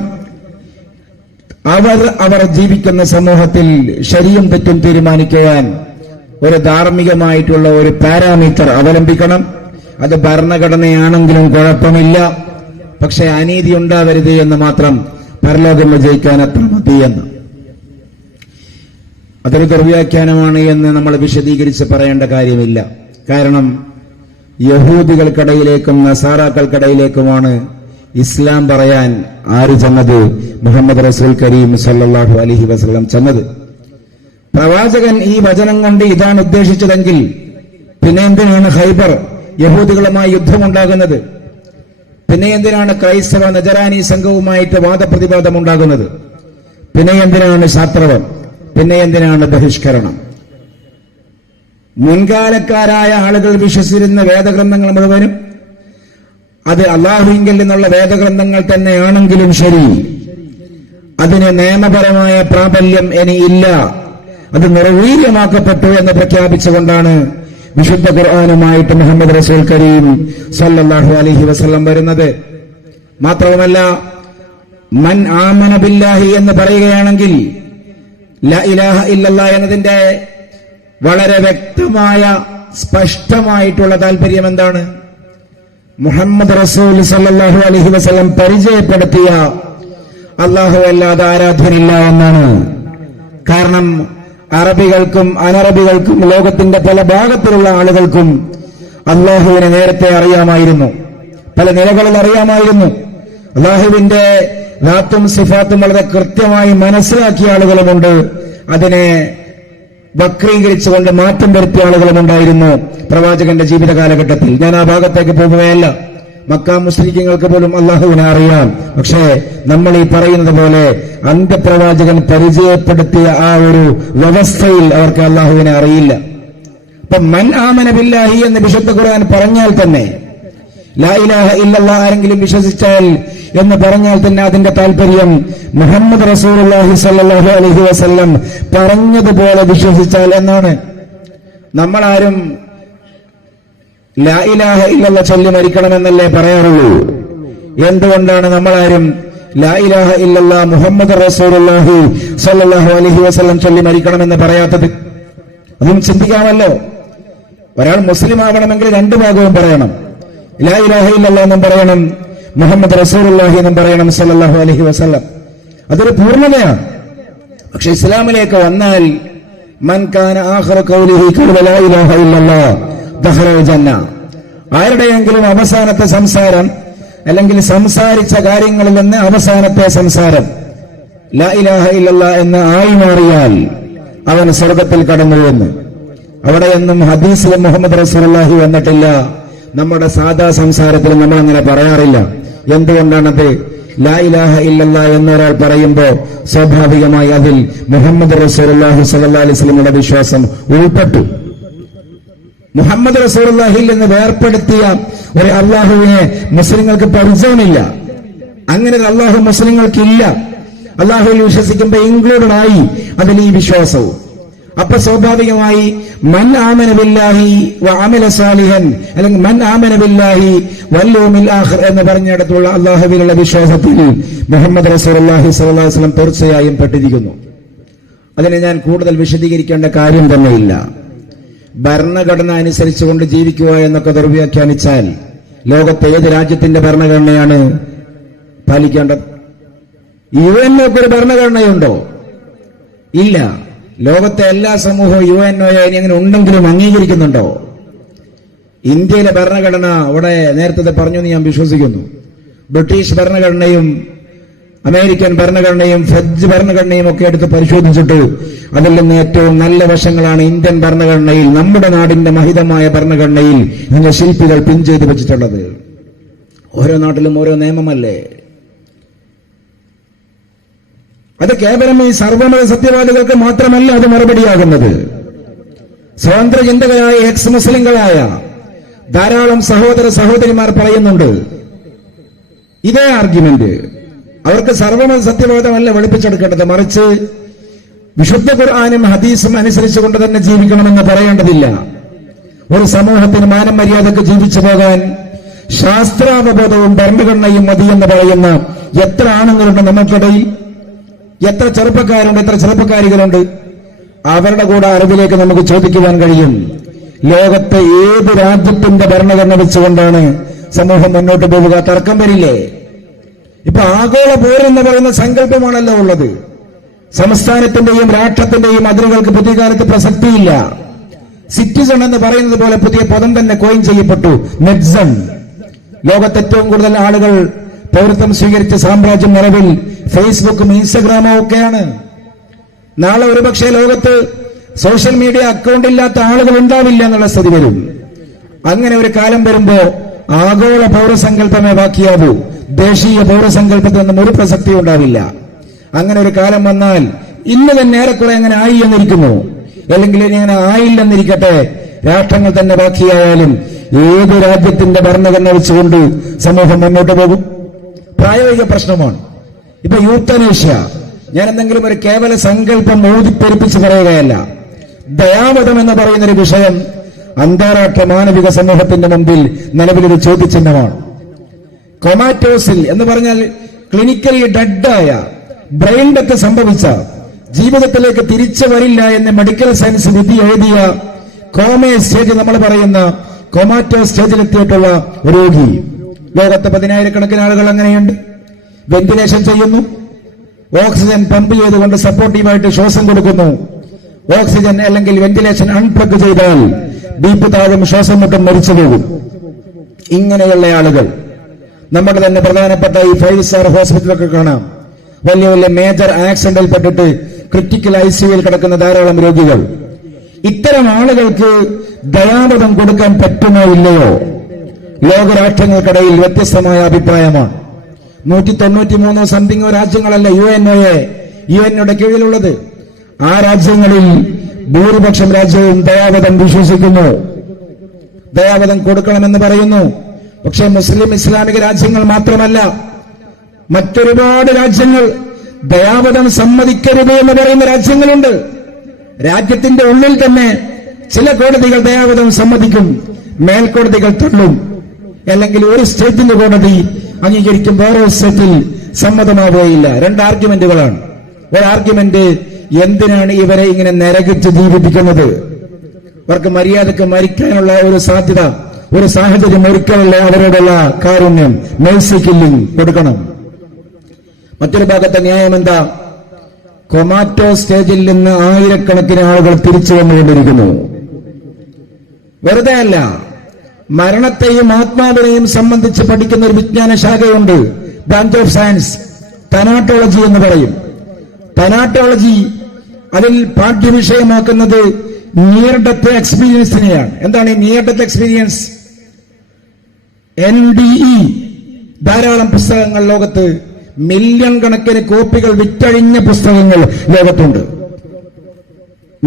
അവർ ജീവിക്കുന്ന സമൂഹത്തിൽ ശരിയും തെറ്റും തീരുമാനിക്കാൻ ഒരു ധാർമ്മികമായിട്ടുള്ള ഒരു പാരാമീറ്റർ അവലംബിക്കണം. അത് ഭരണഘടനയാണെങ്കിലും കുഴപ്പമില്ല, പക്ഷെ അനീതി ഉണ്ടാവരുത് എന്ന് മാത്രം, പരലോകം വിജയിക്കാൻ അത്ര മതിയെന്ന്. അതൊരു ദുർവ്യാഖ്യാനമാണ് എന്ന് നമ്മൾ വിശദീകരിച്ച് പറയേണ്ട കാര്യമില്ല. കാരണം യഹൂദികൾക്കിടയിലേക്കും നസാറാക്കൾക്കിടയിലേക്കുമാണ് ഇസ്ലാം പറയാൻ ആര് ചെന്നത്? മുഹമ്മദ് റസൂൽ കരീം സല്ലല്ലാഹു അലൈഹി വസല്ലം ചെന്നത്. പ്രവാചകൻ ഈ വചനം കൊണ്ട് ഇതാണ് ഉദ്ദേശിച്ചതെങ്കിൽ പിന്നെ എന്തിനാണ് ഖൈബർ യഹൂദികളുമായി യുദ്ധമുണ്ടാകുന്നത്? പിന്നെ എന്തിനാണ് ക്രൈസ്തവ നജറാനി സംഘവുമായിട്ട് വാദപ്രതിവാദമുണ്ടാകുന്നത്? പിന്നെ എന്തിനാണ് ശാസ്ത്രവം? പിന്നെ എന്തിനാണ് ബഹിഷ്കരണം? മുൻകാലക്കാരായ ആളുകൾ വിശ്വസിച്ചിരുന്ന വേദഗ്രന്ഥങ്ങൾ മുഴുവനും അത് അല്ലാഹുവിങ്കിൽ നിന്നുള്ള വേദഗ്രന്ഥങ്ങൾ തന്നെയാണെങ്കിലും ശരി, അതിന് നിയമപരമായ പ്രാബല്യം ഇനി ഇല്ല, അത് നിർവീര്യമാക്കപ്പെട്ടു എന്ന് പ്രഖ്യാപിച്ചുകൊണ്ടാണ് വിശുദ്ധ ഖുർആനുമായിട്ട് മുഹമ്മദ് റസൂൽ കരീം സല്ലല്ലാഹു അലൈഹി വസല്ലം വരുന്നത്. മാത്രവുമല്ല, മൻ ആമന ബില്ലാഹി എന്ന് പറയുകയാണെങ്കിൽ ലാ ഇലാഹ ഇല്ലല്ലാഹ് എന്നതിന്റെ വളരെ വ്യക്തമായ സ്പഷ്ടമായിട്ടുള്ള താല്പര്യം എന്താണ്? മുഹമ്മദ് റസൂൽ സല്ലല്ലാഹു അലൈഹി വസല്ലം പരിചയപ്പെടുത്തിയ അല്ലാഹു അല്ലാതെ ആരാധ്യനില്ല എന്നാണ്. കാരണം അറബികൾക്കും അനറബികൾക്കും ലോകത്തിന്റെ പല ഭാഗത്തിലുള്ള ആളുകൾക്കും അല്ലാഹുവിനെ നേരത്തെ അറിയാമായിരുന്നു, പല നിലകളിൽ അറിയാമായിരുന്നു. അല്ലാഹുവിന്റെ ദാത്തും സിഫാത്തും വളരെ കൃത്യമായി മനസ്സിലാക്കിയ ആളുകളുമുണ്ട്, അതിനെ വക്രീകരിച്ചുകൊണ്ട് മാറ്റം വരുത്തിയ ആളുകളുമുണ്ടായിരുന്നു പ്രവാചകന്റെ ജീവിത കാലഘട്ടത്തിൽ. ഞാൻ ആ ഭാഗത്തേക്ക് പോകുകയല്ല. മക്ക മുശ്രിക്കീങ്ങൾക്ക് പോലും അല്ലാഹുവിനെ അറിയാം. പക്ഷേ നമ്മൾ ഈ പറയുന്നത് പോലെ അന്ത്യപ്രവാചകൻ പരിചയപ്പെടുത്തിയ ആ ഒരു വ്യവസ്ഥയിൽ അവർക്ക് അല്ലാഹുവിനെ അറിയില്ല. അപ്പൊ മൻ ആമന ബില്ലാഹി എന്ന് വിശുദ്ധ ഖുർആൻ പറഞ്ഞാൽ തന്നെ, ലാ ഇലാഹ ഇല്ലല്ലാഹ് ആരെങ്കിലും വിശ്വസിച്ചാൽ എന്ന് പറഞ്ഞാൽ തന്നെ അതിന്റെ താല്പര്യം മുഹമ്മദ് റസൂലുള്ളാഹി സ്വല്ലല്ലാഹു അലൈഹി വസല്ലം പറഞ്ഞതുപോലെ വിശ്വസിച്ചാൽ എന്നാണ്. നമ്മളാരും ലാ ഇലാഹ ഇല്ലല്ലാഹ് ചൊല്ലി മരിക്കണമെന്നല്ലേ പറയാറുള്ളൂ? എന്തുകൊണ്ടാണ് നമ്മളാരും ലാ ഇലാഹ ഇല്ലല്ലാഹ് മുഹമ്മദ് റസൂലുള്ളാഹി സ്വല്ലല്ലാഹു അലൈഹി വസല്ലം ചൊല്ലി മരിക്കണമെന്ന് പറയാത്തത്? അതും ചിന്തിക്കാമല്ലോ. ഒരാൾ മുസ്ലിം ആവണമെങ്കിൽ രണ്ടു ഭാഗവും പറയണം. ലാ ഇലാഹ ഇല്ലല്ലാഹ് എന്നും പറയണം, മുഹമ്മദ് റസൂലുള്ളാഹി എന്നും പറയണം സ്വല്ലല്ലാഹു അലൈഹി വസല്ലം. അതൊരു പൂർണ്ണതയാണ്. പക്ഷെ ഇസ്ലാമിലേക്ക് വന്നാൽ മൻ കാന ആഖിറു ഖൗലിഹി ലാ ഇലാഹ ഇല്ലല്ലാഹ് ദഖലൽ ജന്ന, ആരുടെയെങ്കിലും അവസാനത്തെ സംസാരം അല്ലെങ്കിൽ സംസാരിച്ച കാര്യങ്ങളിൽ നിന്ന് അവസാനത്തെ സംസാരം ലാ ഇലാഹ ഇല്ലല്ലാഹ് എന്ന് ആയി മാറിയാൽ അവൻ സ്വർഗത്തിൽ കടന്നുവെന്ന്. അവിടെയൊന്നും ഹദീസിൽ മുഹമ്മദ് റസൂലുള്ളാഹി വന്നിട്ടില്ല. നമ്മുടെ സാധാ സംസാരത്തിൽ നമ്മൾ അങ്ങനെ പറയാറില്ല. എന്തുകൊണ്ടാണത്? ലാ ഇലാഹ ഇല്ലല്ലാഹ് എന്നൊരാൾ പറയുമ്പോൾ സ്വാഭാവികമായി അതിൽ മുഹമ്മദ് റസൂലുള്ളാഹി സ്വല്ലല്ലാഹു അലൈഹി വസല്ലമയുടെ വിശ്വാസം ഉൾപ്പെട്ടു. മുഹമ്മദ് റസൂലുള്ളാഹിയിൽ നിന്ന് വേർപ്പെടുത്തിയ ഒരു അള്ളാഹുവിനെ മുസ്ലിങ്ങൾക്ക് പരിചയമില്ല. അങ്ങനെ ഒരു അള്ളാഹു മുസ്ലിങ്ങൾക്കില്ല. അള്ളാഹുവിൽ വിശ്വസിക്കുമ്പോൾ ഇൻക്ലൂഡഡ് ആയി അതിൽ ഈ വിശ്വാസവും. അപ്പൊ സ്വാഭാവികമായി മൻ ആമന ബില്ലാഹി വഅമല സാലിഹൻ അല്ലെങ്കിൽ മൻ ആമന ബില്ലാഹി വൽ യൗമിൽ ആഖിർ എന്ന് പറഞ്ഞിടത്തുള്ള അള്ളാഹുവിലുള്ള വിശ്വാസത്തിൽ മുഹമ്മദ് റസൂലുള്ളാഹി സ്വല്ലല്ലാഹു അലൈഹി വസല്ലം തീർച്ചയായും പെട്ടിരിക്കുന്നു. അതിനെ ഞാൻ കൂടുതൽ വിശദീകരിക്കേണ്ട കാര്യം തന്നെയില്ല. ഭരണഘടന അനുസരിച്ചുകൊണ്ട് ജീവിക്കുക എന്നൊക്കെ ദുർവ്യാഖ്യാനിച്ചാൽ ലോകത്തെ ഏത് രാജ്യത്തിന്റെ ഭരണഘടനയാണ് പാലിക്കേണ്ടത്? യുഎൻഒക്ക് ഒരു ഭരണഘടനയുണ്ടോ? ഇല്ല. ലോകത്തെ എല്ലാ സമൂഹവും യുഎൻഒയെ ഇനി അങ്ങനെ ഉണ്ടെങ്കിലും അംഗീകരിക്കുന്നുണ്ടോ? ഇന്ത്യയിലെ ഭരണഘടന അവിടെ നേരത്തെ പറഞ്ഞു എന്ന് ഞാൻ വിശ്വസിക്കുന്നു. ബ്രിട്ടീഷ് ഭരണഘടനയും അമേരിക്കൻ ഭരണഘടനയും ഫ്രഞ്ച് ഭരണഘടനയും ഒക്കെ എടുത്ത് പരിശോധിച്ചിട്ട് അതിൽ നിന്ന് ഏറ്റവും നല്ല വശങ്ങളാണ് ഇന്ത്യൻ ഭരണഘടനയിൽ, നമ്മുടെ നാടിന്റെ മഹിതമായ ഭരണഘടനയിൽ ഇതിന്റെ ശില്പികൾ പിൻ ചെയ്ത് വെച്ചിട്ടുള്ളത്. ഓരോ നാട്ടിലും ഓരോ നിയമമല്ലേ? അത് കേവലം ഈ സർവമത സത്യവാദികൾക്ക് മാത്രമല്ല അത് മറുപടിയാകുന്നത്. സ്വതന്ത്ര ചിന്തകരായ എക്സ് മുസ്ലിങ്ങളായ ധാരാളം സഹോദര സഹോദരിമാർ പറയുന്നുണ്ട് ഇതേ ആർഗ്യുമെന്റ്. അവർക്ക് സർവമത സത്യവാദമല്ല വെളുപ്പിച്ചെടുക്കേണ്ടത്, മറിച്ച് വിശുദ്ധ ഖുർആനും ഹദീസും അനുസരിച്ചുകൊണ്ട് തന്നെ ജീവിക്കണമെന്ന് പറയേണ്ടതില്ല. ഒരു സമൂഹത്തിന് മാനം മര്യാദക്ക് ജീവിച്ചു പോകാൻ ശാസ്ത്രാവബോധവും ഭരണഘടനയും മതിയെന്ന് പറയുന്ന എത്ര ആണുങ്ങളുണ്ട് നമുക്കിടയിൽ? എത്ര ചെറുപ്പക്കാരുണ്ട്, എത്ര ചെറുപ്പക്കാരികളുണ്ട്? അവരുടെ കൂടെ അറിവിലേക്ക് നമുക്ക് ചോദിക്കുവാൻ കഴിയും. ലോകത്തെ ഏത് രാജ്യത്തിന്റെ ഭരണഘടന വെച്ചുകൊണ്ടാണ് സമൂഹം മുന്നോട്ട് പോവുക? തർക്കം വരില്ലേ? ഇപ്പൊ ആഗോള പോരെന്ന് പറയുന്ന സങ്കല്പമാണല്ലോ ഉള്ളത്. സംസ്ഥാനത്തിന്റെയും രാഷ്ട്രത്തിന്റെയും അതിരുകൾക്ക് പുതിയ കാലത്ത് പ്രസക്തിയില്ല. സിറ്റിസൺ എന്ന് പറയുന്നത് പോലെ പുതിയ പദം തന്നെ കോയിൻ ചെയ്യപ്പെട്ടു, നെറ്റ്സൺ. ലോകത്ത് ഏറ്റവും കൂടുതൽ ആളുകൾ പൗരത്വം സ്വീകരിച്ച സാമ്രാജ്യം നിലവിൽ ഫേസ്ബുക്കും ഇൻസ്റ്റഗ്രാമും ഒക്കെയാണ്. നാളെ ഒരുപക്ഷെ ലോകത്ത് സോഷ്യൽ മീഡിയ അക്കൗണ്ട് ഇല്ലാത്ത ആളുകൾ ഉണ്ടാവില്ല എന്നുള്ള സ്ഥിതി വരും. അങ്ങനെ ഒരു കാലം വരുമ്പോ ആഗോള പൗരസങ്കല്പമേ ബാക്കിയാവൂ. ദേശീയ പൗരസങ്കല്പത്തിനൊന്നും ഒരു പ്രസക്തി ഉണ്ടാവില്ല. അങ്ങനെ ഒരു കാലം വന്നാൽ ഇന്ന് തന്നെ ഏറെക്കുറെ അങ്ങനെ ആയി എന്നിരിക്കുന്നു. അല്ലെങ്കിൽ ഇനി അങ്ങനെ ആയില്ലെന്നിരിക്കട്ടെ, രാഷ്ട്രങ്ങൾ തന്നെ ബാക്കിയായാലും ഏത് രാജ്യത്തിന്റെ ഭരണഘടന വെച്ചുകൊണ്ട് സമൂഹം മുന്നോട്ട് പോകും? പ്രായോഗിക പ്രശ്നമാണ്. ഇപ്പൊ യൂത്തനേഷ്യ, ഞാൻ എന്തെങ്കിലും ഒരു കേവല സങ്കല്പം ഊതിപ്പെരുപ്പിച്ച് പറയുകയല്ല. ദയാവധം എന്ന് പറയുന്നൊരു വിഷയം അന്താരാഷ്ട്ര മാനവിക സമൂഹത്തിന്റെ മുമ്പിൽ നിലവിലൊരു ചോദ്യചിഹ്നമാണ്. കൊമാറ്റോസിൽ എന്ന് പറഞ്ഞാൽ ക്ലിനിക്കലി ഡെഡായ, ബ്രെയിൻ ഡെത്ത് സംഭവിച്ച, ജീവിതത്തിലേക്ക് തിരിച്ചു വരില്ല എന്ന് മെഡിക്കൽ സയൻസ് വിധി എഴുതിയ കോമേ സ്റ്റേജ് നമ്മൾ പറയുന്ന കൊമാറ്റോ സ്റ്റേജിലെത്തിയിട്ടുള്ള രോഗി. ലോകത്ത് 10,000-കണക്കിന് ആളുകൾ അങ്ങനെയുണ്ട്. വെന്റിലേഷൻ ചെയ്യുന്നു, ഓക്സിജൻ പമ്പ് ചെയ്തുകൊണ്ട് സപ്പോർട്ടീവായിട്ട് ശ്വാസം കൊടുക്കുന്നു. ഓക്സിജൻ അല്ലെങ്കിൽ വെന്റിലേഷൻ അൺപ്ലഗ് ചെയ്താൽ ബീപ്പ് താഴും, ശ്വാസം മുട്ടും, മരിച്ചു പോകും. ഇങ്ങനെയുള്ള ആളുകൾ നമ്മുടെ തന്നെ പ്രധാനപ്പെട്ട ഈ 5 സ്റ്റാർ ഹോസ്പിറ്റലൊക്കെ കാണാം. വലിയ വലിയ മേജർ ആക്സിഡന്റിൽ പെട്ടിട്ട് ക്രിട്ടിക്കൽ ഐസിയുവിൽ കിടക്കുന്ന ധാരാളം രോഗികൾ. ഇത്തരം ആളുകൾക്ക് ദയാവധം കൊടുക്കാൻ പറ്റുമോ ഇല്ലയോ? ലോകരാഷ്ട്രങ്ങൾക്കിടയിൽ വ്യത്യസ്തമായ അഭിപ്രായമാണ്. 193 സംതിങ് രാജ്യങ്ങളല്ല യുഎൻഒയുടെ കീഴിലുള്ളത്. ആ രാജ്യങ്ങളിൽ ഭൂരിപക്ഷം രാജ്യവും ദയാവധം വിശ്വസിക്കുന്നു, ദയാവധം കൊടുക്കണമെന്ന് പറയുന്നു. പക്ഷേ മുസ്ലിം ഇസ്ലാമിക രാജ്യങ്ങൾ മാത്രമല്ല, മറ്റൊരുപാട് രാജ്യങ്ങൾ ദയാവധം സമ്മതിക്കരുത് എന്ന് പറയുന്ന രാജ്യങ്ങളുണ്ട്. രാജ്യത്തിന്റെ ഉള്ളിൽ തന്നെ ചില കോടതികൾ ദയാവധം സമ്മതിക്കും, മേൽക്കോടതികൾ തള്ളും, അല്ലെങ്കിൽ ഒരു സ്റ്റേറ്റിന്റെ കോടതി അംഗീകരിക്കും, വേറെ സ്റ്റേറ്റിൽ സമ്മതമാവുകയില്ല. രണ്ട് ആർഗ്യുമെന്റുകളാണ്. ഒരു ആർഗ്യുമെന്റ്, എന്തിനാണ് ഇവരെ ഇങ്ങനെ നരകിച്ച് ജീവിപ്പിക്കുന്നത്? അവർക്ക് മര്യാദക്ക് മരിക്കാനുള്ള ഒരു സാധ്യത, ഒരു സാഹചര്യം ഒരുക്കാനുള്ള അവരോടുള്ള കാരുണ്യം, മേഴ്സി കില്ലിംഗ് കൊടുക്കണം. മറ്റൊരു ഭാഗത്തെ ന്യായം എന്താ? കൊമാറ്റോ സ്റ്റേജിൽ നിന്ന് ആയിരക്കണക്കിന് ആളുകൾ തിരിച്ചു വന്നുകൊണ്ടിരിക്കുന്നു. വെറുതെ അല്ല, മരണത്തെയും ആത്മാവിനെയും സംബന്ധിച്ച് പഠിക്കുന്ന ഒരു വിജ്ഞാന ശാഖയുണ്ട്, ബ്രാഞ്ച് ഓഫ് സയൻസ്, തനാട്ടോളജി എന്ന് പറയും. തനാട്ടോളജി അതിൽ പാഠ്യവിഷയമാക്കുന്നത് നിയർ ഡെത്ത് എക്സ്പീരിയൻസിനെയാണ്. എന്താണ് ഈ നിയർ ഡെത്ത് എക്സ്പീരിയൻസ്? NDE ധാരാളം പുസ്തകങ്ങൾ ലോകത്ത്, മില്യൺ കണക്കിന് കോപ്പികൾ വിറ്റഴിഞ്ഞ പുസ്തകങ്ങൾ ലോകത്തുണ്ട്.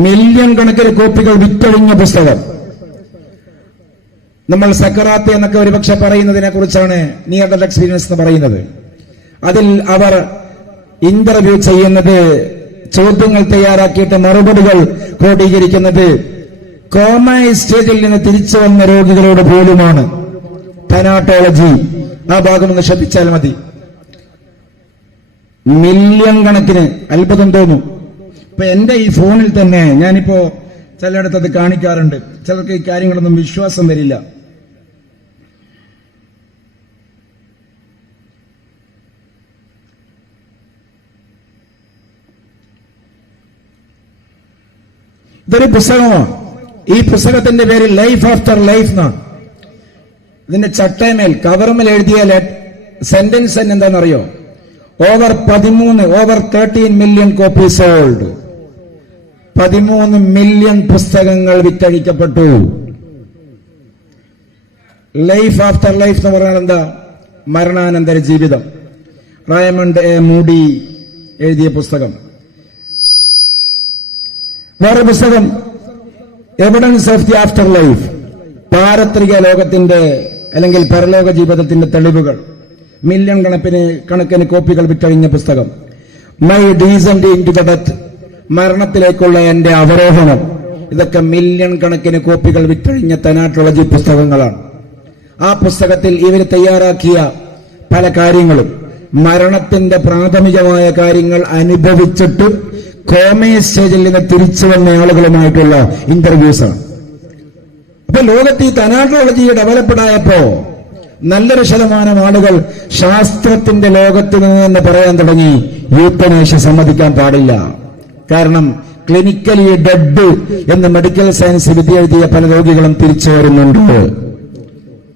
മില്യൺ കണക്കിന് കോപ്പികൾ വിറ്റഴിഞ്ഞ പുസ്തകം. നമ്മൾ സക്കറാത്ത് എന്നൊക്കെ ഒരുപക്ഷെ പറയുന്നതിനെ കുറിച്ചാണ് നിയർ ഡെത്ത് എക്സ്പീരിയൻസ് എന്ന് പറയുന്നത്. അതിൽ അവർ ഇന്റർവ്യൂ ചെയ്യുന്നത്, ചോദ്യങ്ങൾ തയ്യാറാക്കിയിട്ട് മറുപടികൾ ക്രോഡീകരിക്കുന്നത് കോമ സ്റ്റേജിൽ നിന്ന് തിരിച്ചു വന്ന രോഗികളോട് പോലുമാണ്. തനാട്ടോളജി, ആ ഭാഗം ഒന്ന് ശ്രദ്ധിച്ചാൽ മതി. മില്യൺ കണക്കിന്. അത്ഭുതം തോന്നും. ഇപ്പൊ എന്റെ ഈ ഫോണിൽ തന്നെ ഞാനിപ്പോ ചിലയിടത്ത് അത് കാണിക്കാറുണ്ട്. ചിലർക്ക് ഈ കാര്യങ്ങളൊന്നും വിശ്വാസം വരില്ല. ഇതൊരു പുസ്തകമാണ്. ഈ പുസ്തകത്തിന്റെ പേര് ലൈഫ് ആഫ്റ്റർ ലൈഫ് എന്നാണ്. ഇതിന്റെ ചട്ടയമേൽ കവറുമേൽ എഴുതിയ സെന്റൻസ് എന്താണെന്നറിയോ? Over 13 million copies sold. 13 million പുസ്തകങ്ങൾ വിറ്റഴിക്കപ്പെട്ടു. ലൈഫ് ആഫ്റ്റർ ലൈഫ് എന്ന് പറഞ്ഞാൽ എന്താ? മരണാനന്തര ജീവിതം. റയമണ്ട് എ മൂഡി എഴുതിയ പുസ്തകം. വേറെ പുസ്തകം evidence of the after life, പാരത്രിക ലോകത്തിന്റെ അല്ലെങ്കിൽ പരലോക ജീവിതത്തിന്റെ തെളിവുകൾ. മില്യൺ കണക്കിന് കോപ്പികൾ വിറ്റഴിഞ്ഞ പുസ്തകം. My descent into the death, മരണത്തിലേക്കുള്ള എന്റെ അവരോഹണം. ഇതൊക്കെ മില്യൺ കണക്കിന് കോപ്പികൾ വിറ്റഴിഞ്ഞ തനാട്ടോളജി പുസ്തകങ്ങളാണ്. ആ പുസ്തകത്തിൽ ഇവർ തയ്യാറാക്കിയ പല കാര്യങ്ങളും മരണത്തിന്റെ പ്രാഥമികമായ കാര്യങ്ങൾ അനുഭവിച്ചിട്ട് കോമേ സ്റ്റേജിൽ നിന്ന് തിരിച്ചു വന്ന ആളുകളുമായിട്ടുള്ള ഇന്റർവ്യൂസാണ്. അപ്പൊ ലോകത്ത് ഈ തനാട്ടോളജി ഡെവലപ്ഡായപ്പോ നല്ലൊരു ശതമാനം ആളുകൾ ശാസ്ത്രത്തിന്റെ ലോകത്ത് നിന്ന് പറയാൻ തുടങ്ങി, യൂത്തനേഷ്യ സമ്മതിക്കാൻ പാടില്ല. കാരണം ക്ലിനിക്കലി ഡെഡ് എന്ന് മെഡിക്കൽ സയൻസ് വിദ്യ എഴുതിയ പല രോഗികളും തിരിച്ചു വരുന്നുണ്ട്.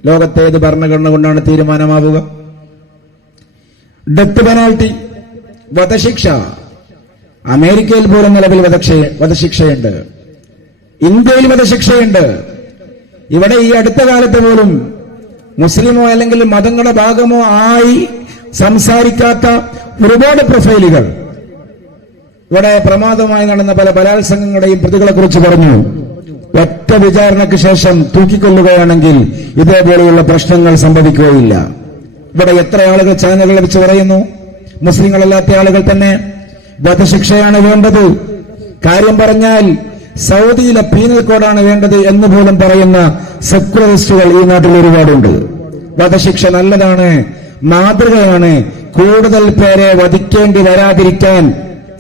ലോകത്തേത് ഭരണഘടന കൊണ്ടാണ് തീരുമാനമാവുക? ഡെത്ത് പെനാൽറ്റി, വധശിക്ഷ. അമേരിക്കയിൽ പോലും നിലവിൽ വധശിക്ഷയുണ്ട്. ഇന്ത്യയിൽ വധശിക്ഷയുണ്ട്. ഇവിടെ ഈ അടുത്ത കാലത്ത് പോലും മുസ്ലിമോ അല്ലെങ്കിൽ മതങ്ങളുടെ ഭാഗമോ ആയി സംസാരിക്കാത്ത ഒരുപാട് പ്രൊഫൈലുകൾ ഇവിടെ പ്രമാദമായി നടന്ന പല ബലാത്സംഗങ്ങളുടെയും പ്രതികളെ കുറിച്ച് പറഞ്ഞു. ഒറ്റ വിചാരണയ്ക്ക് ശേഷം തൂക്കിക്കൊല്ലുകയാണെങ്കിൽ ഇതേപോലെയുള്ള പ്രശ്നങ്ങൾ സംഭവിക്കുകയില്ല. ഇവിടെ എത്ര ആളുകൾ ചാനലുകൾ വെച്ച് പറയുന്നു, മുസ്ലിങ്ങളല്ലാത്ത ആളുകൾ തന്നെ വധശിക്ഷയാണ് വേണ്ടത്. കാര്യം പറഞ്ഞാൽ സൗദിയിലെ പീനൽ കോഡാണ് വേണ്ടത് എന്ന് പോലും പറയുന്ന സെക്യുലറിസ്റ്റുകൾ ഈ നാട്ടിൽ ഒരുപാടുണ്ട്. വധശിക്ഷ നല്ലതാണ്, മാതൃകയാണ്. കൂടുതൽ പേരെ വധിക്കേണ്ടി വരാതിരിക്കാൻ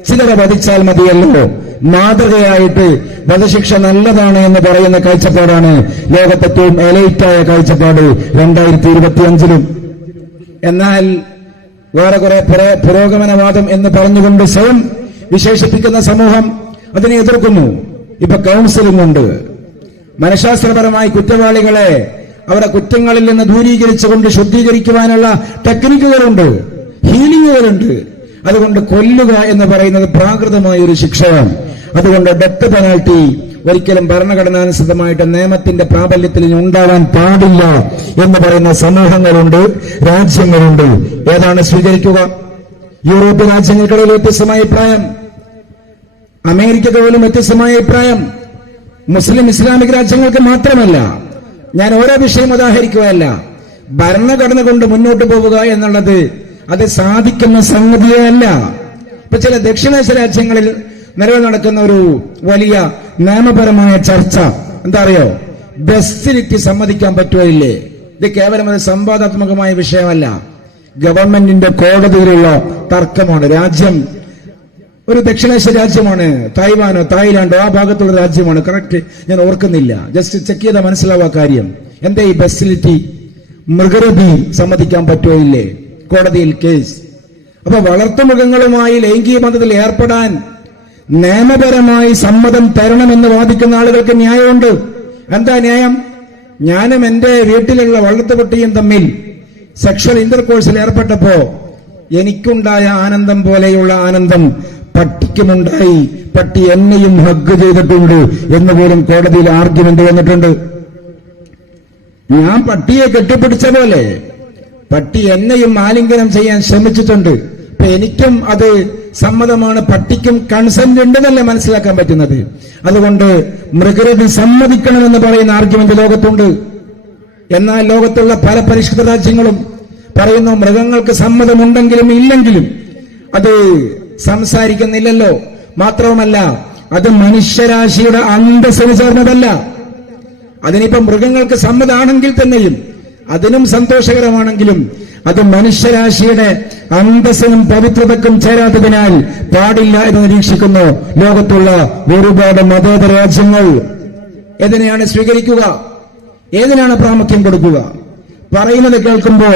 ചിലരെ വധിച്ചാൽ മതിയല്ലോ. മാതൃകയായിട്ട് വധശിക്ഷ നല്ലതാണ് എന്ന് പറയുന്ന കാഴ്ചപ്പാടാണ് ലോകത്തേറ്റവും എലൈറ്റായ കാഴ്ചപ്പാട് 2025-ലും. എന്നാൽ വേറെ കുറെ പുരോഗമനവാദം എന്ന് പറഞ്ഞുകൊണ്ട് സ്വയം വിശേഷിപ്പിക്കുന്ന സമൂഹം അതിനെ എതിർക്കുന്നു. ഇപ്പൊ കൗൺസിലിംഗ് ഉണ്ട്. മനഃശാസ്ത്രപരമായി കുറ്റവാളികളെ അവരുടെ കുറ്റങ്ങളിൽ നിന്ന് ദൂരീകരിച്ചുകൊണ്ട് ശുദ്ധീകരിക്കുവാനുള്ള ടെക്നിക്കുകളുണ്ട്, ഹീലിംഗുകളുണ്ട്. അതുകൊണ്ട് കൊല്ലുക എന്ന് പറയുന്നത് പ്രാകൃതമായ ഒരു ശിക്ഷയാണ്. അതുകൊണ്ട് ഡെത്ത് പെനാൽറ്റി ഒരിക്കലും ഭരണഘടനാനുസൃതമായിട്ട് നിയമത്തിന്റെ പ്രാബല്യത്തിൽ ഉണ്ടാവാൻ പാടില്ല എന്ന് പറയുന്ന സമൂഹങ്ങളുണ്ട്, രാജ്യങ്ങളുണ്ട്. ഏതാണ് സ്വീകരിക്കുക? യൂറോപ്യൻ രാജ്യങ്ങൾക്കിടയിൽ വ്യത്യസ്തമായ അഭിപ്രായം, അമേരിക്കക്ക് പോലും വ്യത്യസ്തമായ അഭിപ്രായം. മുസ്ലിം ഇസ്ലാമിക് രാജ്യങ്ങൾക്ക് മാത്രമല്ല. ഞാൻ ഓരോ വിഷയം ഉദാഹരിക്കുകയല്ല. ഭരണഘടന കൊണ്ട് മുന്നോട്ട് പോവുക എന്നുള്ളത് അത് സാധിക്കുന്ന സംഗതിയേ അല്ല. ഇപ്പൊ ചില ദക്ഷിണേഷ്യ രാജ്യങ്ങളിൽ നിലവിൽ നടക്കുന്ന ഒരു വലിയ നിയമപരമായ ചർച്ച എന്താ അറിയോ? ബെസ്റ്റിലിറ്റി സമ്മതിക്കാൻ പറ്റുമോ ഇല്ലേ? ഇത് കേവലം ഒരു സംവാദാത്മകമായ വിഷയമല്ല, ഗവൺമെന്റിന്റെ കോടതിയിലുള്ള തർക്കമാണ്. രാജ്യം ഒരു ദക്ഷിണേഷ്യ രാജ്യമാണ്, തായ്വാനോ തായ്ലാന്റോ ആ ഭാഗത്തുള്ള രാജ്യമാണ്, കറക്റ്റ് ഞാൻ ഓർക്കുന്നില്ല, ജസ്റ്റ് ചെക്ക് ചെയ്താൽ മനസ്സിലാവാ കാര്യം. എന്താ ഈ ബെസ്റ്റിലിറ്റി? മൃഗരതി സമ്മതിക്കാൻ പറ്റുമോ ഇല്ലേ? കോടതിയിൽ കേസ്. അപ്പൊ വളർത്തുമൃഗങ്ങളുമായി ലൈംഗിക ബന്ധത്തിൽ ഏർപ്പെടാൻ നിയമപരമായി സമ്മതം തരണമെന്ന് വാദിക്കുന്ന ആളുകൾക്ക് ന്യായമുണ്ട്. എന്താ ന്യായം? ഞാനും എന്റെ വീട്ടിലുള്ള വളർത്തുപട്ടിയും തമ്മിൽ സെക്ഷൽ ഇന്റർകോഴ്സിൽ ഏർപ്പെട്ടപ്പോ എനിക്കുണ്ടായ ആനന്ദം പോലെയുള്ള ആനന്ദം പട്ടിക്കുമുണ്ടായി, പട്ടി എന്നെയും ഹഗ് ചെയ്തിട്ടുണ്ട് എന്ന് പോലും കോടതിയിൽ ആർഗ്യുമെന്റ് വന്നിട്ടുണ്ട്. ഞാൻ പട്ടിയെ കെട്ടിപ്പിടിച്ച പോലെ പട്ടി എന്നെയും ആലിംഗനം ചെയ്യാൻ ശ്രമിച്ചിട്ടുണ്ട്. അപ്പൊ എനിക്കും അത് സമ്മതമാണ്, പട്ടിക്കും കൺസെന്റ് ഉണ്ടെന്നല്ലേ മനസ്സിലാക്കാൻ പറ്റുന്നത്. അതുകൊണ്ട് മൃഗരതി സമ്മതിക്കണമെന്ന് പറയുന്ന ആർഗ്യുമെന്റ് ലോകത്തുണ്ട്. എന്നാൽ ലോകത്തുള്ള പല പരിഷ്കൃത രാജ്യങ്ങളും പറയുന്നു മൃഗങ്ങൾക്ക് സമ്മതമുണ്ടെങ്കിലും ഇല്ലെങ്കിലും അത് സംസാരിക്കുന്നില്ലല്ലോ. മാത്രവുമല്ല അത് മനുഷ്യരാശിയുടെ അന്തസ്സിന് ചേർന്നതല്ല. അതിനിപ്പം മൃഗങ്ങൾക്ക് സമ്മതമാണെങ്കിൽ തന്നെയും അതിനും സന്തോഷകരമാണെങ്കിലും അത് മനുഷ്യരാശിയുടെ അന്തസ്സിനും പവിത്രതക്കും ചേരാത്തതിനാൽ പാടില്ല എന്ന് നിരീക്ഷിക്കുന്നു ലോകത്തുള്ള ഒരുപാട് മതേതര രാജ്യങ്ങൾ. ഏതിനെയാണ് സ്വീകരിക്കുക? ഏതിനാണ് പ്രാമുഖ്യം കൊടുക്കുക? പറയുന്നത് കേൾക്കുമ്പോ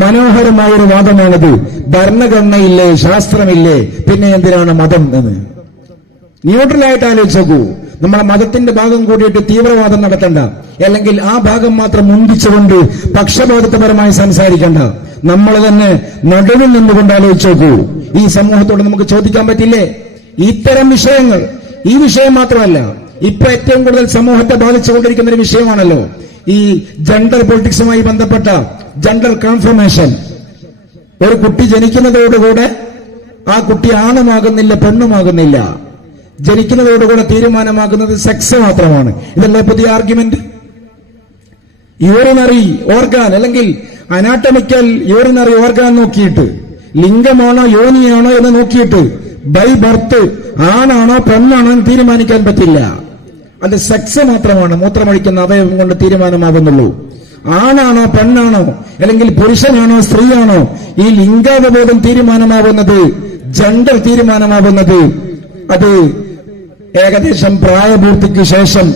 മനോഹരമായൊരു വാദമാണത്. ഭരണഘടനയില്ലേ, ശാസ്ത്രമില്ലേ, പിന്നെ എന്തിനാണ് മതം എന്ന് ന്യൂട്രലായിട്ട് ആലോചിച്ച് നോക്കൂ. നമ്മളെ മതത്തിന്റെ ഭാഗം കൂടിയിട്ട് തീവ്രവാദം നടത്തണ്ട, അല്ലെങ്കിൽ ആ ഭാഗം മാത്രം മുന്തിച്ചുകൊണ്ട് പക്ഷപാതിത്വപരമായി സംസാരിക്കണ്ട. നമ്മൾ തന്നെ നടുവിൽ നിന്നുകൊണ്ട് ആലോചിച്ച് നോക്കൂ. ഈ സമൂഹത്തോട് നമുക്ക് ചോദിക്കാൻ പറ്റില്ലേ? ഇത്തരം വിഷയങ്ങൾ, ഈ വിഷയം മാത്രമല്ല, ഇപ്പൊ ഏറ്റവും കൂടുതൽ സമൂഹത്തെ ബാധിച്ചുകൊണ്ടിരിക്കുന്ന ഒരു വിഷയമാണല്ലോ ഈ ജെൻഡർ പൊളിറ്റിക്സുമായി ബന്ധപ്പെട്ട ജെൻഡർ കൺഫർമേഷൻ. ഒരു കുട്ടി ജനിക്കുന്നതോടുകൂടെ ആ കുട്ടി ആണുമാകുന്നില്ല, പെണ്ണുമാകുന്നില്ല. ജനിക്കുന്നതോടുകൂടെ തീരുമാനമാക്കുന്നത് സെക്സ് മാത്രമാണ്. ഇതല്ലേ പുതിയ ആർഗ്യുമെന്റ്? യൂറിനറി ഓർഗാൻ അല്ലെങ്കിൽ അനാട്ടമിക്കൽ യൂറിനറി ഓർഗാൻ നോക്കിയിട്ട് ലിംഗമാണോ യോനിയാണോ എന്ന് നോക്കിയിട്ട് ബൈ ബർത്ത് ആണാണോ പെണ്ണാണോ എന്ന് തീരുമാനിക്കാൻ പറ്റില്ല. അത് സെക്സ് മാത്രമാണ്, മൂത്രമൊഴിക്കുന്ന അവയവം കൊണ്ട് തീരുമാനമാകുന്നുള്ളൂ. ആണാണോ പെണ്ണാണോ അല്ലെങ്കിൽ പുരുഷനാണോ സ്ത്രീയാണോ ഈ ലിംഗാവബോധം തീരുമാനമാവുന്നത്, ജെൻഡർ തീരുമാനമാവുന്നത് അത് ഏകദേശം പ്രായപൂർത്തിക്ക് ശേഷം,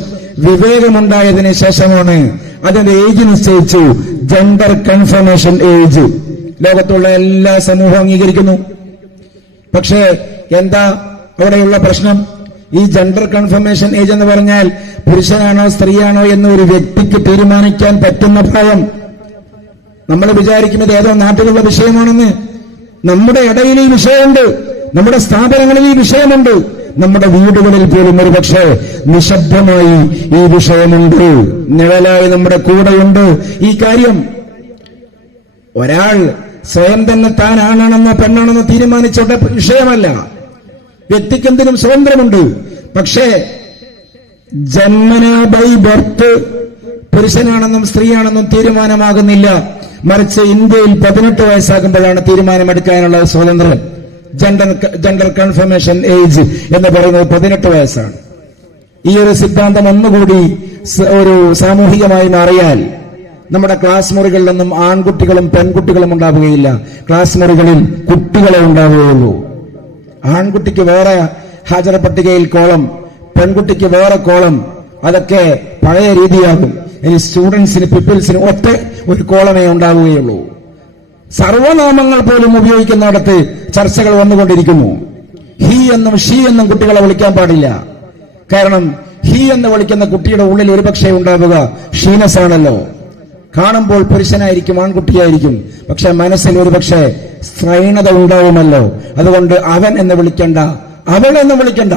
വിവേകമുണ്ടായതിനു ശേഷമാണ്. അതിന്റെ ഏജ് നിശ്ചയിച്ചു, ജെൻഡർ കൺഫർമേഷൻ ഏജ്. ലോകത്തുള്ള എല്ലാ സമൂഹവും അംഗീകരിക്കുന്നു. പക്ഷേ എന്താ അവിടെയുള്ള പ്രശ്നം? ഈ ജെൻഡർ കൺഫർമേഷൻ ഏജ് എന്ന് പറഞ്ഞാൽ പുരുഷനാണോ സ്ത്രീയാണോ എന്ന് ഒരു വ്യക്തിക്ക് തീരുമാനിക്കാൻ പറ്റുന്ന പ്രായം. നമ്മൾ വിചാരിക്കുന്നത് ഏതോ നാട്ടിലുള്ള വിഷയമാണെന്ന്. നമ്മുടെ ഇടയിൽ ഈ വിഷയമുണ്ട്, നമ്മുടെ സ്ഥാപനങ്ങളിൽ ഈ വിഷയമുണ്ട്, നമ്മുടെ വീടുകളിൽ പോലും ഒരുപക്ഷെ നിശബ്ദമായി ഈ വിഷയമുണ്ട്, നിഴലായി നമ്മുടെ കൂടെയുണ്ട് ഈ കാര്യം. ഒരാൾ സ്വയം തന്നെ താൻ ആണാണെന്നോ പെണ്ണാണെന്നോ തീരുമാനിച്ചോട്ടെ, വിഷയമല്ല. വ്യക്തിക്കെന്തിനും സ്വാതന്ത്ര്യമുണ്ട്. പക്ഷേ ജന്മനാ ബൈ ബർത്ത് പുരുഷനാണെന്നും സ്ത്രീയാണെന്നും തീരുമാനമാകുന്നില്ല. മറിച്ച് ഇന്ത്യയിൽ 18 വയസ്സാകുമ്പോഴാണ് തീരുമാനമെടുക്കാനുള്ള സ്വാതന്ത്ര്യം. ജെൻഡർ കൺഫർമേഷൻ ഏജ് എന്ന് പറയുന്നത് 18 വയസ്സാണ്. ഈ ഒരു സിദ്ധാന്തം ഒന്നുകൂടി ഒരു സാമൂഹികമായി മാറിയാൽ നമ്മുടെ ക്ലാസ് മുറികളിലൊന്നും ആൺകുട്ടികളും പെൺകുട്ടികളും ഉണ്ടാവുകയില്ല. ക്ലാസ് മുറികളിൽ കുട്ടികളെ ഉണ്ടാവുകയുള്ളൂ. ആൺകുട്ടിക്ക് വേറെ ഹാജർ പട്ടികയിൽ കോളം, പെൺകുട്ടിക്ക് വേറെ കോളം. അതൊക്കെ പഴയ രീതിയാകും. ഇനി സ്റ്റുഡൻസിന്, പീപ്പിൾസിന് ഒറ്റ ഒരു കോളമേ ഉണ്ടാവുകയുള്ളൂ. സർവനാമങ്ങൾ പോലും ഉപയോഗിക്കുന്നിടത്ത് ചർച്ചകൾ വന്നുകൊണ്ടിരിക്കുന്നു. ഹി എന്നും ഷീ എന്നും കുട്ടികളെ വിളിക്കാൻ പാടില്ല. കാരണം ഹി എന്ന് വിളിക്കുന്ന കുട്ടിയുടെ ഉള്ളിൽ ഒരുപക്ഷെ ഉണ്ടാവുക ഷീനസ് ആണല്ലോ. കാണുമ്പോൾ പുരുഷനായിരിക്കും, ആൺകുട്ടിയായിരിക്കും, പക്ഷെ മനസ്സിൽ ഒരുപക്ഷെ സ്ത്രൈണത ഉണ്ടാവുമല്ലോ. അതുകൊണ്ട് അവൻ എന്ന് വിളിക്കണ്ട, അവൾ എന്ന് വിളിക്കണ്ട.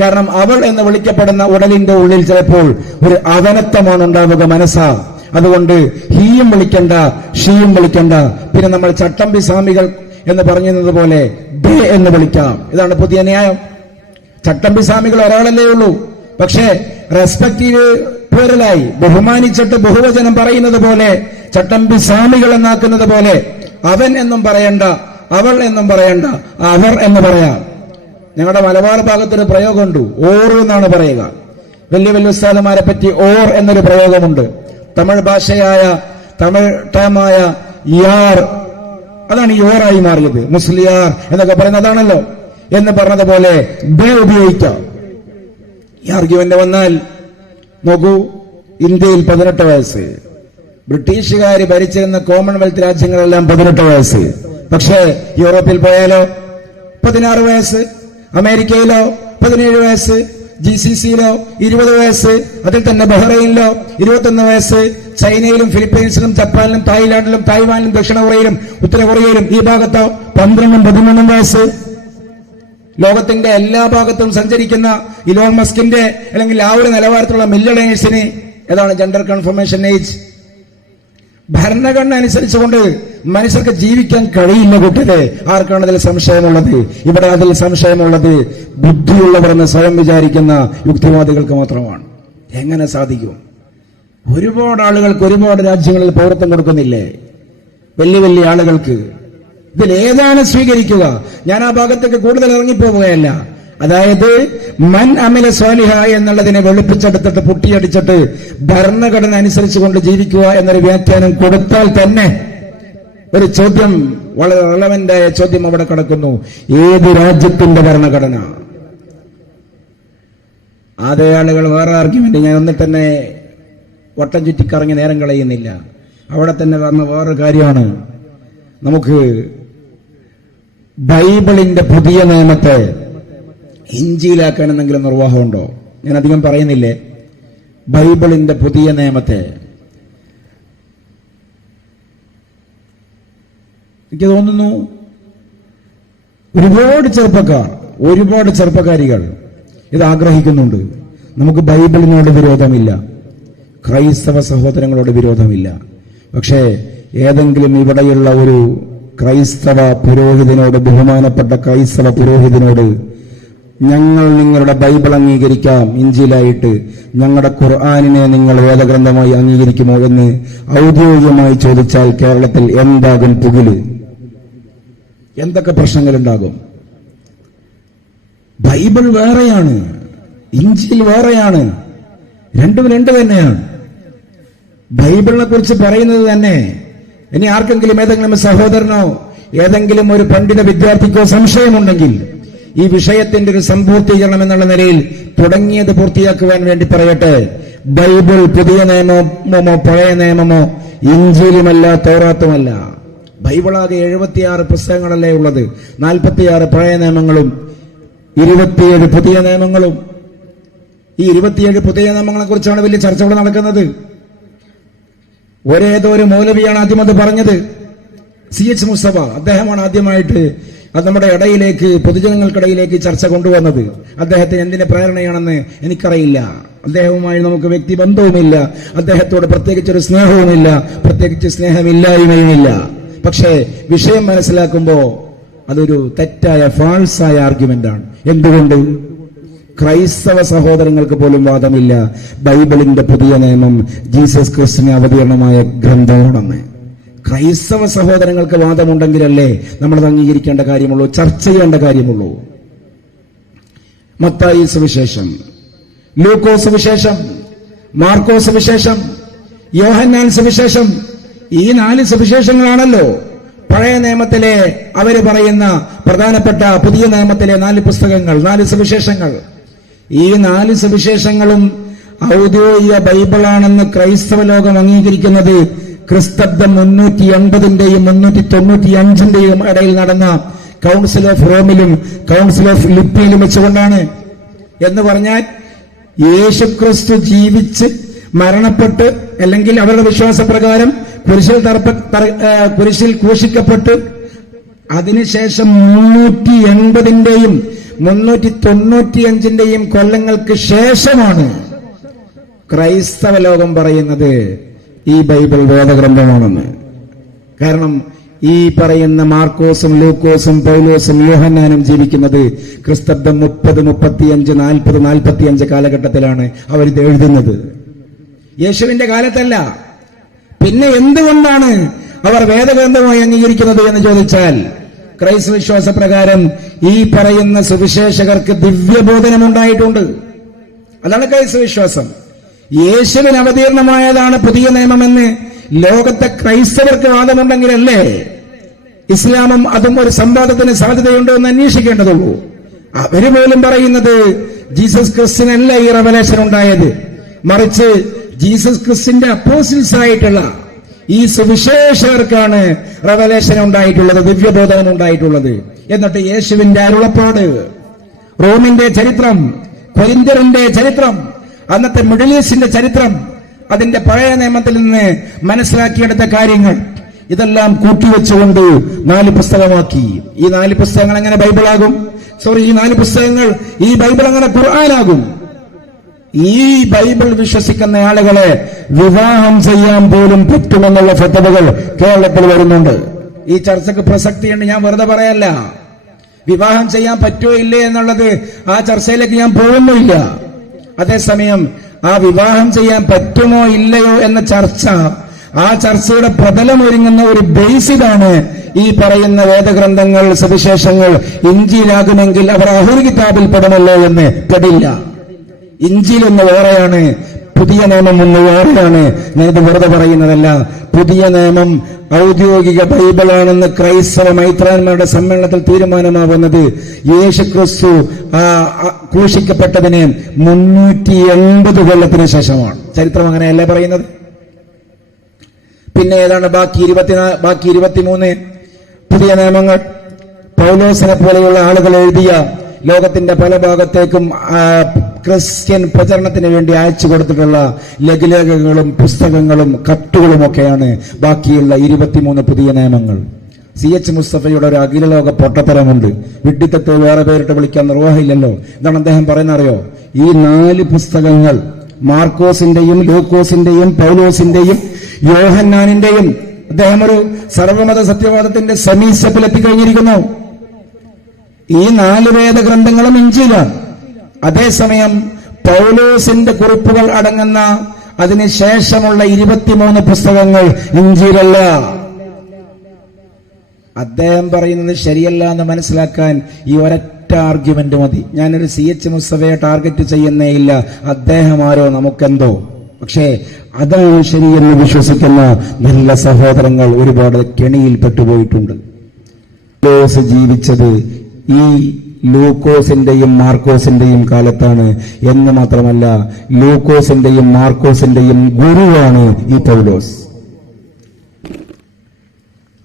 കാരണം അവൾ എന്ന് വിളിക്കപ്പെടുന്ന ഉടലിന്റെ ഉള്ളിൽ ചിലപ്പോൾ ഒരു അവനത്വമാണ് ഉണ്ടാവുക, മനസ്സാ. അതുകൊണ്ട് ഹീയും വിളിക്കണ്ട, ഷീയും വിളിക്കണ്ട. പിന്നെ നമ്മൾ ചട്ടമ്പി സ്വാമികൾ എന്ന് പറഞ്ഞതുപോലെ ദേ എന്ന് വിളിക്കാം. ഇതാണ് പുതിയ ന്യായം. ചട്ടമ്പി സ്വാമികൾ ഒരാളല്ലേ ഉള്ളൂ, പക്ഷേ റെസ്പെക്റ്റീവ് പ്ലൂറലായി ബഹുമാനിച്ചിട്ട് ബഹുവചനം പറയുന്നത് പോലെ, ചട്ടമ്പി സ്വാമികൾ എന്നാക്കുന്നത് പോലെ അവൻ എന്നും പറയണ്ട, അവൾ എന്നും പറയണ്ട, അവർ എന്ന് പറയാം. ഞങ്ങളുടെ മലബാർ ഭാഗത്തൊരു പ്രയോഗമുണ്ട്, ഓറ് എന്നാണ് പറയുക. വലിയ വലിയ ഉസ്താദുമാരെ പറ്റി ഓർ എന്നൊരു പ്രയോഗമുണ്ട്. തമിഴ് ഭാഷയായ തമിഴ് ടേമായ യാർ, അതാണ് യോറായി മാറിയത്. മുസ്ലിയാർ എന്നൊക്കെ പറയുന്നത് അതാണല്ലോ. എന്ന് പറഞ്ഞതുപോലെ ബേ ഉപയോഗിക്കാം. ഈ ആർഗ്യുമെന്റ് വന്നാൽ നോക്കൂ, ഇന്ത്യയിൽ 18 വയസ്സ്, ബ്രിട്ടീഷുകാർ ഭരിച്ചിരുന്ന കോമൺവെൽത്ത് രാജ്യങ്ങളെല്ലാം 18 വയസ്സ്. പക്ഷേ യൂറോപ്പിൽ പോയാലോ 16 വയസ്സ്, അമേരിക്കയിലോ 17 വയസ്സ്, GCCയിലോ 20 വയസ്സ്, അതിൽ തന്നെ ബഹ്റൈനിലോ 21 വയസ്സ്, ചൈനയിലും ഫിലിപ്പീൻസിലും ജപ്പാനിലും തായ്ലാന്റിലും തായ്വാനിലും ദക്ഷിണ കൊറിയയിലും ഉത്തര കൊറിയയിലും ഈ ഭാഗത്തോ 12ഉം 13ഉം വയസ്സ്. ലോകത്തിന്റെ എല്ലാ ഭാഗത്തും സഞ്ചരിക്കുന്ന ഇലോൺ മസ്കിന്റെ അല്ലെങ്കിൽ ആ ഒരു നിലവാരത്തിലുള്ള മില്യണേഴ്സിന് ഏതാണ് ജെൻഡർ കൺഫർമേഷൻ ഏജ്? ഭരണഘടന അനുസരിച്ചുകൊണ്ട് മനുഷ്യർക്ക് ജീവിക്കാൻ കഴിയില്ല കൂട്ടരെ. ആർക്കാണ് അതിൽ സംശയമുള്ളത്? ഇവിടെ അതിൽ സംശയമുള്ളത് ബുദ്ധിയുള്ളവർ എന്ന് സ്വയം വിചാരിക്കുന്ന യുക്തിവാദികൾക്ക് മാത്രമാണ്. എങ്ങനെ സാധിക്കും? ഒരുപാട് ആളുകൾക്ക് ഒരുപാട് രാജ്യങ്ങളിൽ പൗരത്വം കൊടുക്കുന്നില്ലേ? വലിയ വലിയ ആളുകൾക്ക്. ഇതിൽ ഏതാണ് സ്വീകരിക്കുക? ഞാൻ ആ ഭാഗത്തേക്ക് കൂടുതൽ ഇറങ്ങിപ്പോവുകയല്ല. അതായത് മൻ അമില സ്വാലിഹ എന്നുള്ളതിനെ വെളുപ്പിച്ചെടുത്തിട്ട് പുട്ടിയടിച്ചിട്ട് ഭരണഘടന അനുസരിച്ചുകൊണ്ട് ജീവിക്കുക എന്നൊരു വ്യാഖ്യാനം കൊടുത്താൽ തന്നെ ഒരു ചോദ്യം, വളരെ റെലവന്റായ ചോദ്യം അവിടെ കിടക്കുന്നു. ഏത് രാജ്യത്തിന്റെ ഭരണഘടന? അതേ ആളുകൾ വേറെ ആർഗ്യുമെന്റ്, ഞാൻ ഒന്നിൽ തന്നെ വട്ടം ചുറ്റിക്കറങ്ങി നേരം കളയുന്നില്ല. അവിടെ തന്നെ പറഞ്ഞ വേറൊരു കാര്യമാണ്. നമുക്ക് ബൈബിളിന്റെ പുതിയ നിയമത്തെ ഇഞ്ചിയിലാക്കാൻ എന്തെങ്കിലും നിർവാഹമുണ്ടോ? ഞാൻ അധികം പറയുന്നില്ലേ. ബൈബിളിന്റെ പുതിയ നിയമത്തെ എനിക്ക് തോന്നുന്നു ഒരുപാട് ചെറുപ്പക്കാരികൾ ഇത് ആഗ്രഹിക്കുന്നുണ്ട്. നമുക്ക് ബൈബിളിനോട് വിരോധമില്ല, ക്രൈസ്തവ സഹോദരങ്ങളോട് വിരോധമില്ല. പക്ഷേ ഏതെങ്കിലും ഇവിടെയുള്ള ഒരു ക്രൈസ്തവ പുരോഹിതനോട്, ബഹുമാനപ്പെട്ട ക്രൈസ്തവ പുരോഹിതനോട് ഞങ്ങൾ നിങ്ങളുടെ ബൈബിൾ അംഗീകരിക്കാം ഇഞ്ചിയിലായിട്ട്, ഞങ്ങളുടെ ഖുർആനിനെ നിങ്ങൾ വേദഗ്രന്ഥമായി അംഗീകരിക്കുമോ എന്ന് ഔദ്യോഗികമായി ചോദിച്ചാൽ കേരളത്തിൽ എന്താകും പുകില്? എന്തൊക്കെ പ്രശ്നങ്ങളുണ്ടാകും? ബൈബിൾ വേറെയാണ്, ഇഞ്ചിയിൽ വേറെയാണ്, രണ്ടും രണ്ട് തന്നെയാണ്. ബൈബിളിനെ കുറിച്ച് പറയുന്നത് തന്നെ ഇനി ആർക്കെങ്കിലും ഏതെങ്കിലും സഹോദരനോ ഏതെങ്കിലും ഒരു പണ്ഡിത വിദ്യാർത്ഥിക്കോ സംശയമുണ്ടെങ്കിൽ ഈ വിഷയത്തിന്റെ ഒരു സമ്പൂർത്തീകരണം എന്നുള്ള നിലയിൽ തുടങ്ങിയത് പൂർത്തിയാക്കുവാൻ വേണ്ടി പറയട്ടെ. ബൈബിൾ പുതിയ നിയമമോ പഴയ നിയമമോ ഇഞ്ചിയിലുമല്ല തൗറാത്തുമല്ല. ബൈബിളാകെ 76 പുസ്തകങ്ങളല്ലേ ഉള്ളത്. 46 പഴയ നിയമങ്ങളും 27 പുതിയ നിയമങ്ങളും. ഈ 27 പുതിയ നിയമങ്ങളെ കുറിച്ചാണ് വലിയ ചർച്ചകൾ നടക്കുന്നത്. ഒരേതോ ഒരു മൗലവിയാണ് ആദ്യം അത് പറഞ്ഞത്. CH മുസ്തഫ അദ്ദേഹമാണ് ആദ്യമായിട്ട് അത് നമ്മുടെ ഇടയിലേക്ക്, പൊതുജനങ്ങൾക്കിടയിലേക്ക് ചർച്ച കൊണ്ടുവന്നത്. അദ്ദേഹത്തിന് എന്തിന്റെ പ്രേരണയാണെന്ന് എനിക്കറിയില്ല. അദ്ദേഹവുമായി നമുക്ക് വ്യക്തിബന്ധവുമില്ല, അദ്ദേഹത്തോട് പ്രത്യേകിച്ചൊരു സ്നേഹവുമില്ല, പ്രത്യേകിച്ച് സ്നേഹമില്ലായ്മയുമില്ല. പക്ഷേ വിഷയം മനസ്സിലാക്കുമ്പോൾ അതൊരു തെറ്റായ ഫാൾസായ ആർഗ്യുമെന്റാണ്. എന്തുകൊണ്ട്? ക്രൈസ്തവ സഹോദരങ്ങൾക്ക് പോലും വാദമില്ല ബൈബിളിന്റെ പുതിയ നിയമം ജീസസ് ക്രിസ്തുവിന് അവതീർണമായ ഗ്രന്ഥമാണെന്ന്. ക്രൈസ്തവ സഹോദരങ്ങൾക്ക് വാദമുണ്ടെങ്കിലല്ലേ നമ്മളത് അംഗീകരിക്കേണ്ട കാര്യമുള്ളൂ, ചർച്ച ചെയ്യേണ്ട കാര്യമുള്ളൂ. മത്തായി സുവിശേഷം, ലൂക്കോസ് സുവിശേഷം, മാർക്കോസ് സുവിശേഷം, യോഹന്നാൻ സുവിശേഷം, ഈ 4 സുവിശേഷങ്ങളാണല്ലോ പഴയ നിയമത്തിലെ അവര് പറയുന്ന പ്രധാനപ്പെട്ട പുതിയ നിയമത്തിലെ 4 പുസ്തകങ്ങൾ, 4 സുവിശേഷങ്ങൾ. ഈ 4 സുവിശേഷങ്ങളും ഔദ്യോഗിക ബൈബിളാണെന്ന് ക്രൈസ്തവ ലോകം അംഗീകരിക്കുന്നത് ക്രിസ്തബ്ദം 380ന്റെയും 395ന്റെയും ഇടയിൽ നടന്ന കൗൺസിൽ ഓഫ് റോമിലും കൗൺസിൽ ഓഫ് ലിപ്പിയിലും വെച്ചുകൊണ്ടാണ്. എന്ന് പറഞ്ഞാൽ യേശുക്രിസ്തു ജീവിച്ച് മരണപ്പെട്ട് അല്ലെങ്കിൽ അവരുടെ വിശ്വാസപ്രകാരം കുരിശിൽ ക്രൂശിക്കപ്പെട്ട് അതിനുശേഷം 380ന്റെയും 395ന്റെയും കൊല്ലങ്ങൾക്ക് ശേഷമാണ് ക്രൈസ്തവ ലോകം പറയുന്നത് ഈ ബൈബിൾ വേദഗ്രന്ഥമാണെന്ന്. കാരണം ഈ പറയുന്ന മാർക്കോസും ലൂക്കോസും പൗലോസും യോഹന്നാനും ജീവിക്കുന്നത് ക്രിസ്തബ്ദം 30, 35, 40, 45 കാലഘട്ടത്തിലാണ് അവരിത് എഴുതുന്നത്. യേശുവിന്റെ കാലത്തല്ല. പിന്നെ എന്തുകൊണ്ടാണ് അവർ വേദഗ്രന്ഥമായി അംഗീകരിക്കുന്നത് എന്ന് ചോദിച്ചാൽ ക്രൈസ്തവ വിശ്വാസപ്രകാരം ഈ പറയുന്ന സുവിശേഷകർക്ക് ദിവ്യബോധനമുണ്ടായിട്ടുണ്ട്. അതാണ് ക്രൈസ്തവ വിശ്വാസം. യേശുവിന് അവതീർണമായതാണ് പുതിയ നിയമമെന്ന് ലോകത്തെ ക്രൈസ്തവർക്ക് വാദമുണ്ടെങ്കിലല്ലേ ഇസ്ലാമും അതും ഒരു സംവാദത്തിന് സാധ്യതയുണ്ടോ എന്ന് അന്വേഷിക്കേണ്ടതുള്ളൂ. അവര് പോലും പറയുന്നത് ജീസസ് ക്രിസ്റ്റിനല്ല ഈ റെവലേഷൻ ഉണ്ടായത്, മറിച്ച് ജീസസ് ക്രിസ്റ്റിന്റെ അപ്പോസിൽസ് ആയിട്ടുള്ള ഈ സുവിശേഷകർക്കാണ് റെവലേഷൻ ഉണ്ടായിട്ടുള്ളത്, ദിവ്യബോധനം ഉണ്ടായിട്ടുള്ളത്. എന്നിട്ട് യേശുവിന്റെ അരുളപ്പാട്, റോമിന്റെ ചരിത്രം, കൊരിന്ത്യറിന്റെ ചരിത്രം, അന്നത്തെ മിഡിൽ ഈസ്റ്റിന്റെ ചരിത്രം, അതിന്റെ പഴയ നിയമത്തിൽ നിന്ന് മനസ്സിലാക്കിയെടുത്ത കാര്യങ്ങൾ ഇതെല്ലാം കൂട്ടിവെച്ചുകൊണ്ട് 4 പുസ്തകമാക്കി. ഈ 4 പുസ്തകങ്ങൾ എങ്ങനെ ബൈബിളാകും? ഈ 4 പുസ്തകങ്ങൾ, ഈ ബൈബിൾ എങ്ങനെ ഖുർആനാകും? ഈ ബൈബിൾ വിശ്വസിക്കുന്ന ആളുകളെ വിവാഹം ചെയ്യാൻ പോലും പറ്റുമെന്നുള്ള ഫത്വകൾ കേരളത്തിൽ വരുന്നുണ്ട്. ഈ ചർച്ചയ്ക്ക് പ്രസക്തിയുണ്ട്, ഞാൻ വെറുതെ പറയല്ല. വിവാഹം ചെയ്യാൻ പറ്റുമോ ഇല്ലേ എന്നുള്ളത് ആ ചർച്ചയിലേക്ക് ഞാൻ പോകുന്നില്ല. അതേസമയം ആ വിവാഹം ചെയ്യാൻ പറ്റുമോ ഇല്ലയോ എന്ന ചർച്ച, ആ ചർച്ചയുടെ പ്രതലമൊരുങ്ങുന്ന ഒരു ബേസിലാണ് ഈ പറയുന്ന വേദഗ്രന്ഥങ്ങൾ, സുവിശേഷങ്ങൾ. ഇഞ്ചിയിലാകുമെങ്കിൽ അവർ അഹ്ലു കിതാബിൽ പെടുമല്ലോ എന്ന് പെടില്ല. ഇഞ്ചിയിലൊന്ന് വേറെയാണ്, പുതിയ നിയമം ഒന്ന് വേറെയാണ്. ഞാനിത് വെറുതെ പറയുന്നതല്ല. പുതിയ നിയമം ഔദ്യോഗിക ബൈബിളാണെന്ന് ക്രൈസ്തവ മൈത്രാന്മാരുടെ സമ്മേളനത്തിൽ തീരുമാനമാവുന്നത് യേശുക്രിസ്തു ക്രൂശിക്കപ്പെട്ടതിന് 380 കൊല്ലത്തിന് ശേഷമാണ്. ചരിത്രം അങ്ങനെയല്ലേ പറയുന്നത്? പിന്നെ ഏതാണ് ബാക്കി 23 പുതിയ നിയമങ്ങൾ? പൗലോസിനെ പോലെയുള്ള ആളുകൾ എഴുതിയ, ലോകത്തിന്റെ പല ഭാഗത്തേക്കും ക്രിസ്ത്യൻ പ്രചരണത്തിന് വേണ്ടി അയച്ചു കൊടുത്തിട്ടുള്ള ലഘുലേഖകളും പുസ്തകങ്ങളും കത്തുകളും ഒക്കെയാണ് ബാക്കിയുള്ള 23 പുതിയ നിയമങ്ങൾ. CH മുസ്തഫയുടെ ഒരു അഖിലലോക പൊട്ടത്തരമുണ്ട്. വിഡ്ഢിത്തത്തെ വേറെ പേരിട്ട് വിളിക്കാൻ നിർവാഹമില്ലല്ലോ. ഇതാണ് അദ്ദേഹം പറയുന്നറിയോ? ഈ 4 പുസ്തകങ്ങൾ മാർക്കോസിന്റെയും ലൂക്കോസിന്റെയും പൗലോസിന്റെയും യോഹന്നാനിന്റെയും, അദ്ദേഹം ഒരു സർവമത സത്യവാദത്തിന്റെ സെമീസ്റ്റപ്പിൽ എത്തിക്കഴിഞ്ഞിരിക്കുന്നു. ഈ 4 വേദഗ്രന്ഥങ്ങളും ഇഞ്ചിയിലാണ്. അതേസമയം പൗലോസിന്റെ കുറിപ്പുകൾ അടങ്ങുന്ന അതിനുശേഷമുള്ള 23 പുസ്തകങ്ങൾ ഇഞ്ചിയിലല്ല. അദ്ദേഹം പറയുന്നത് ശരിയല്ല എന്ന് മനസ്സിലാക്കാൻ ഈ ഒരൊറ്റ ആർഗ്യുമെന്റ് മതി. ഞാനൊരു CH മുസ്തഫയെ ടാർഗറ്റ് ചെയ്യുന്നേ ഇല്ല. അദ്ദേഹം ആരോ, നമുക്കെന്തോ. പക്ഷേ അതാണ് ശരിയെന്ന് വിശ്വസിക്കുന്ന നല്ല സഹോദരങ്ങൾ ഒരുപാട് കെണിയിൽ പെട്ടുപോയിട്ടുണ്ട്. പൗലോസ് ജീവിച്ചത് ഈ ലൂക്കോസിന്റെയും മാർക്കോസിന്റെയും കാലത്താണ് എന്ന് മാത്രമല്ല, ലൂക്കോസിന്റെയും മാർക്കോസിന്റെയും ഗുരുവാണ് ഈ പൗലോസ്.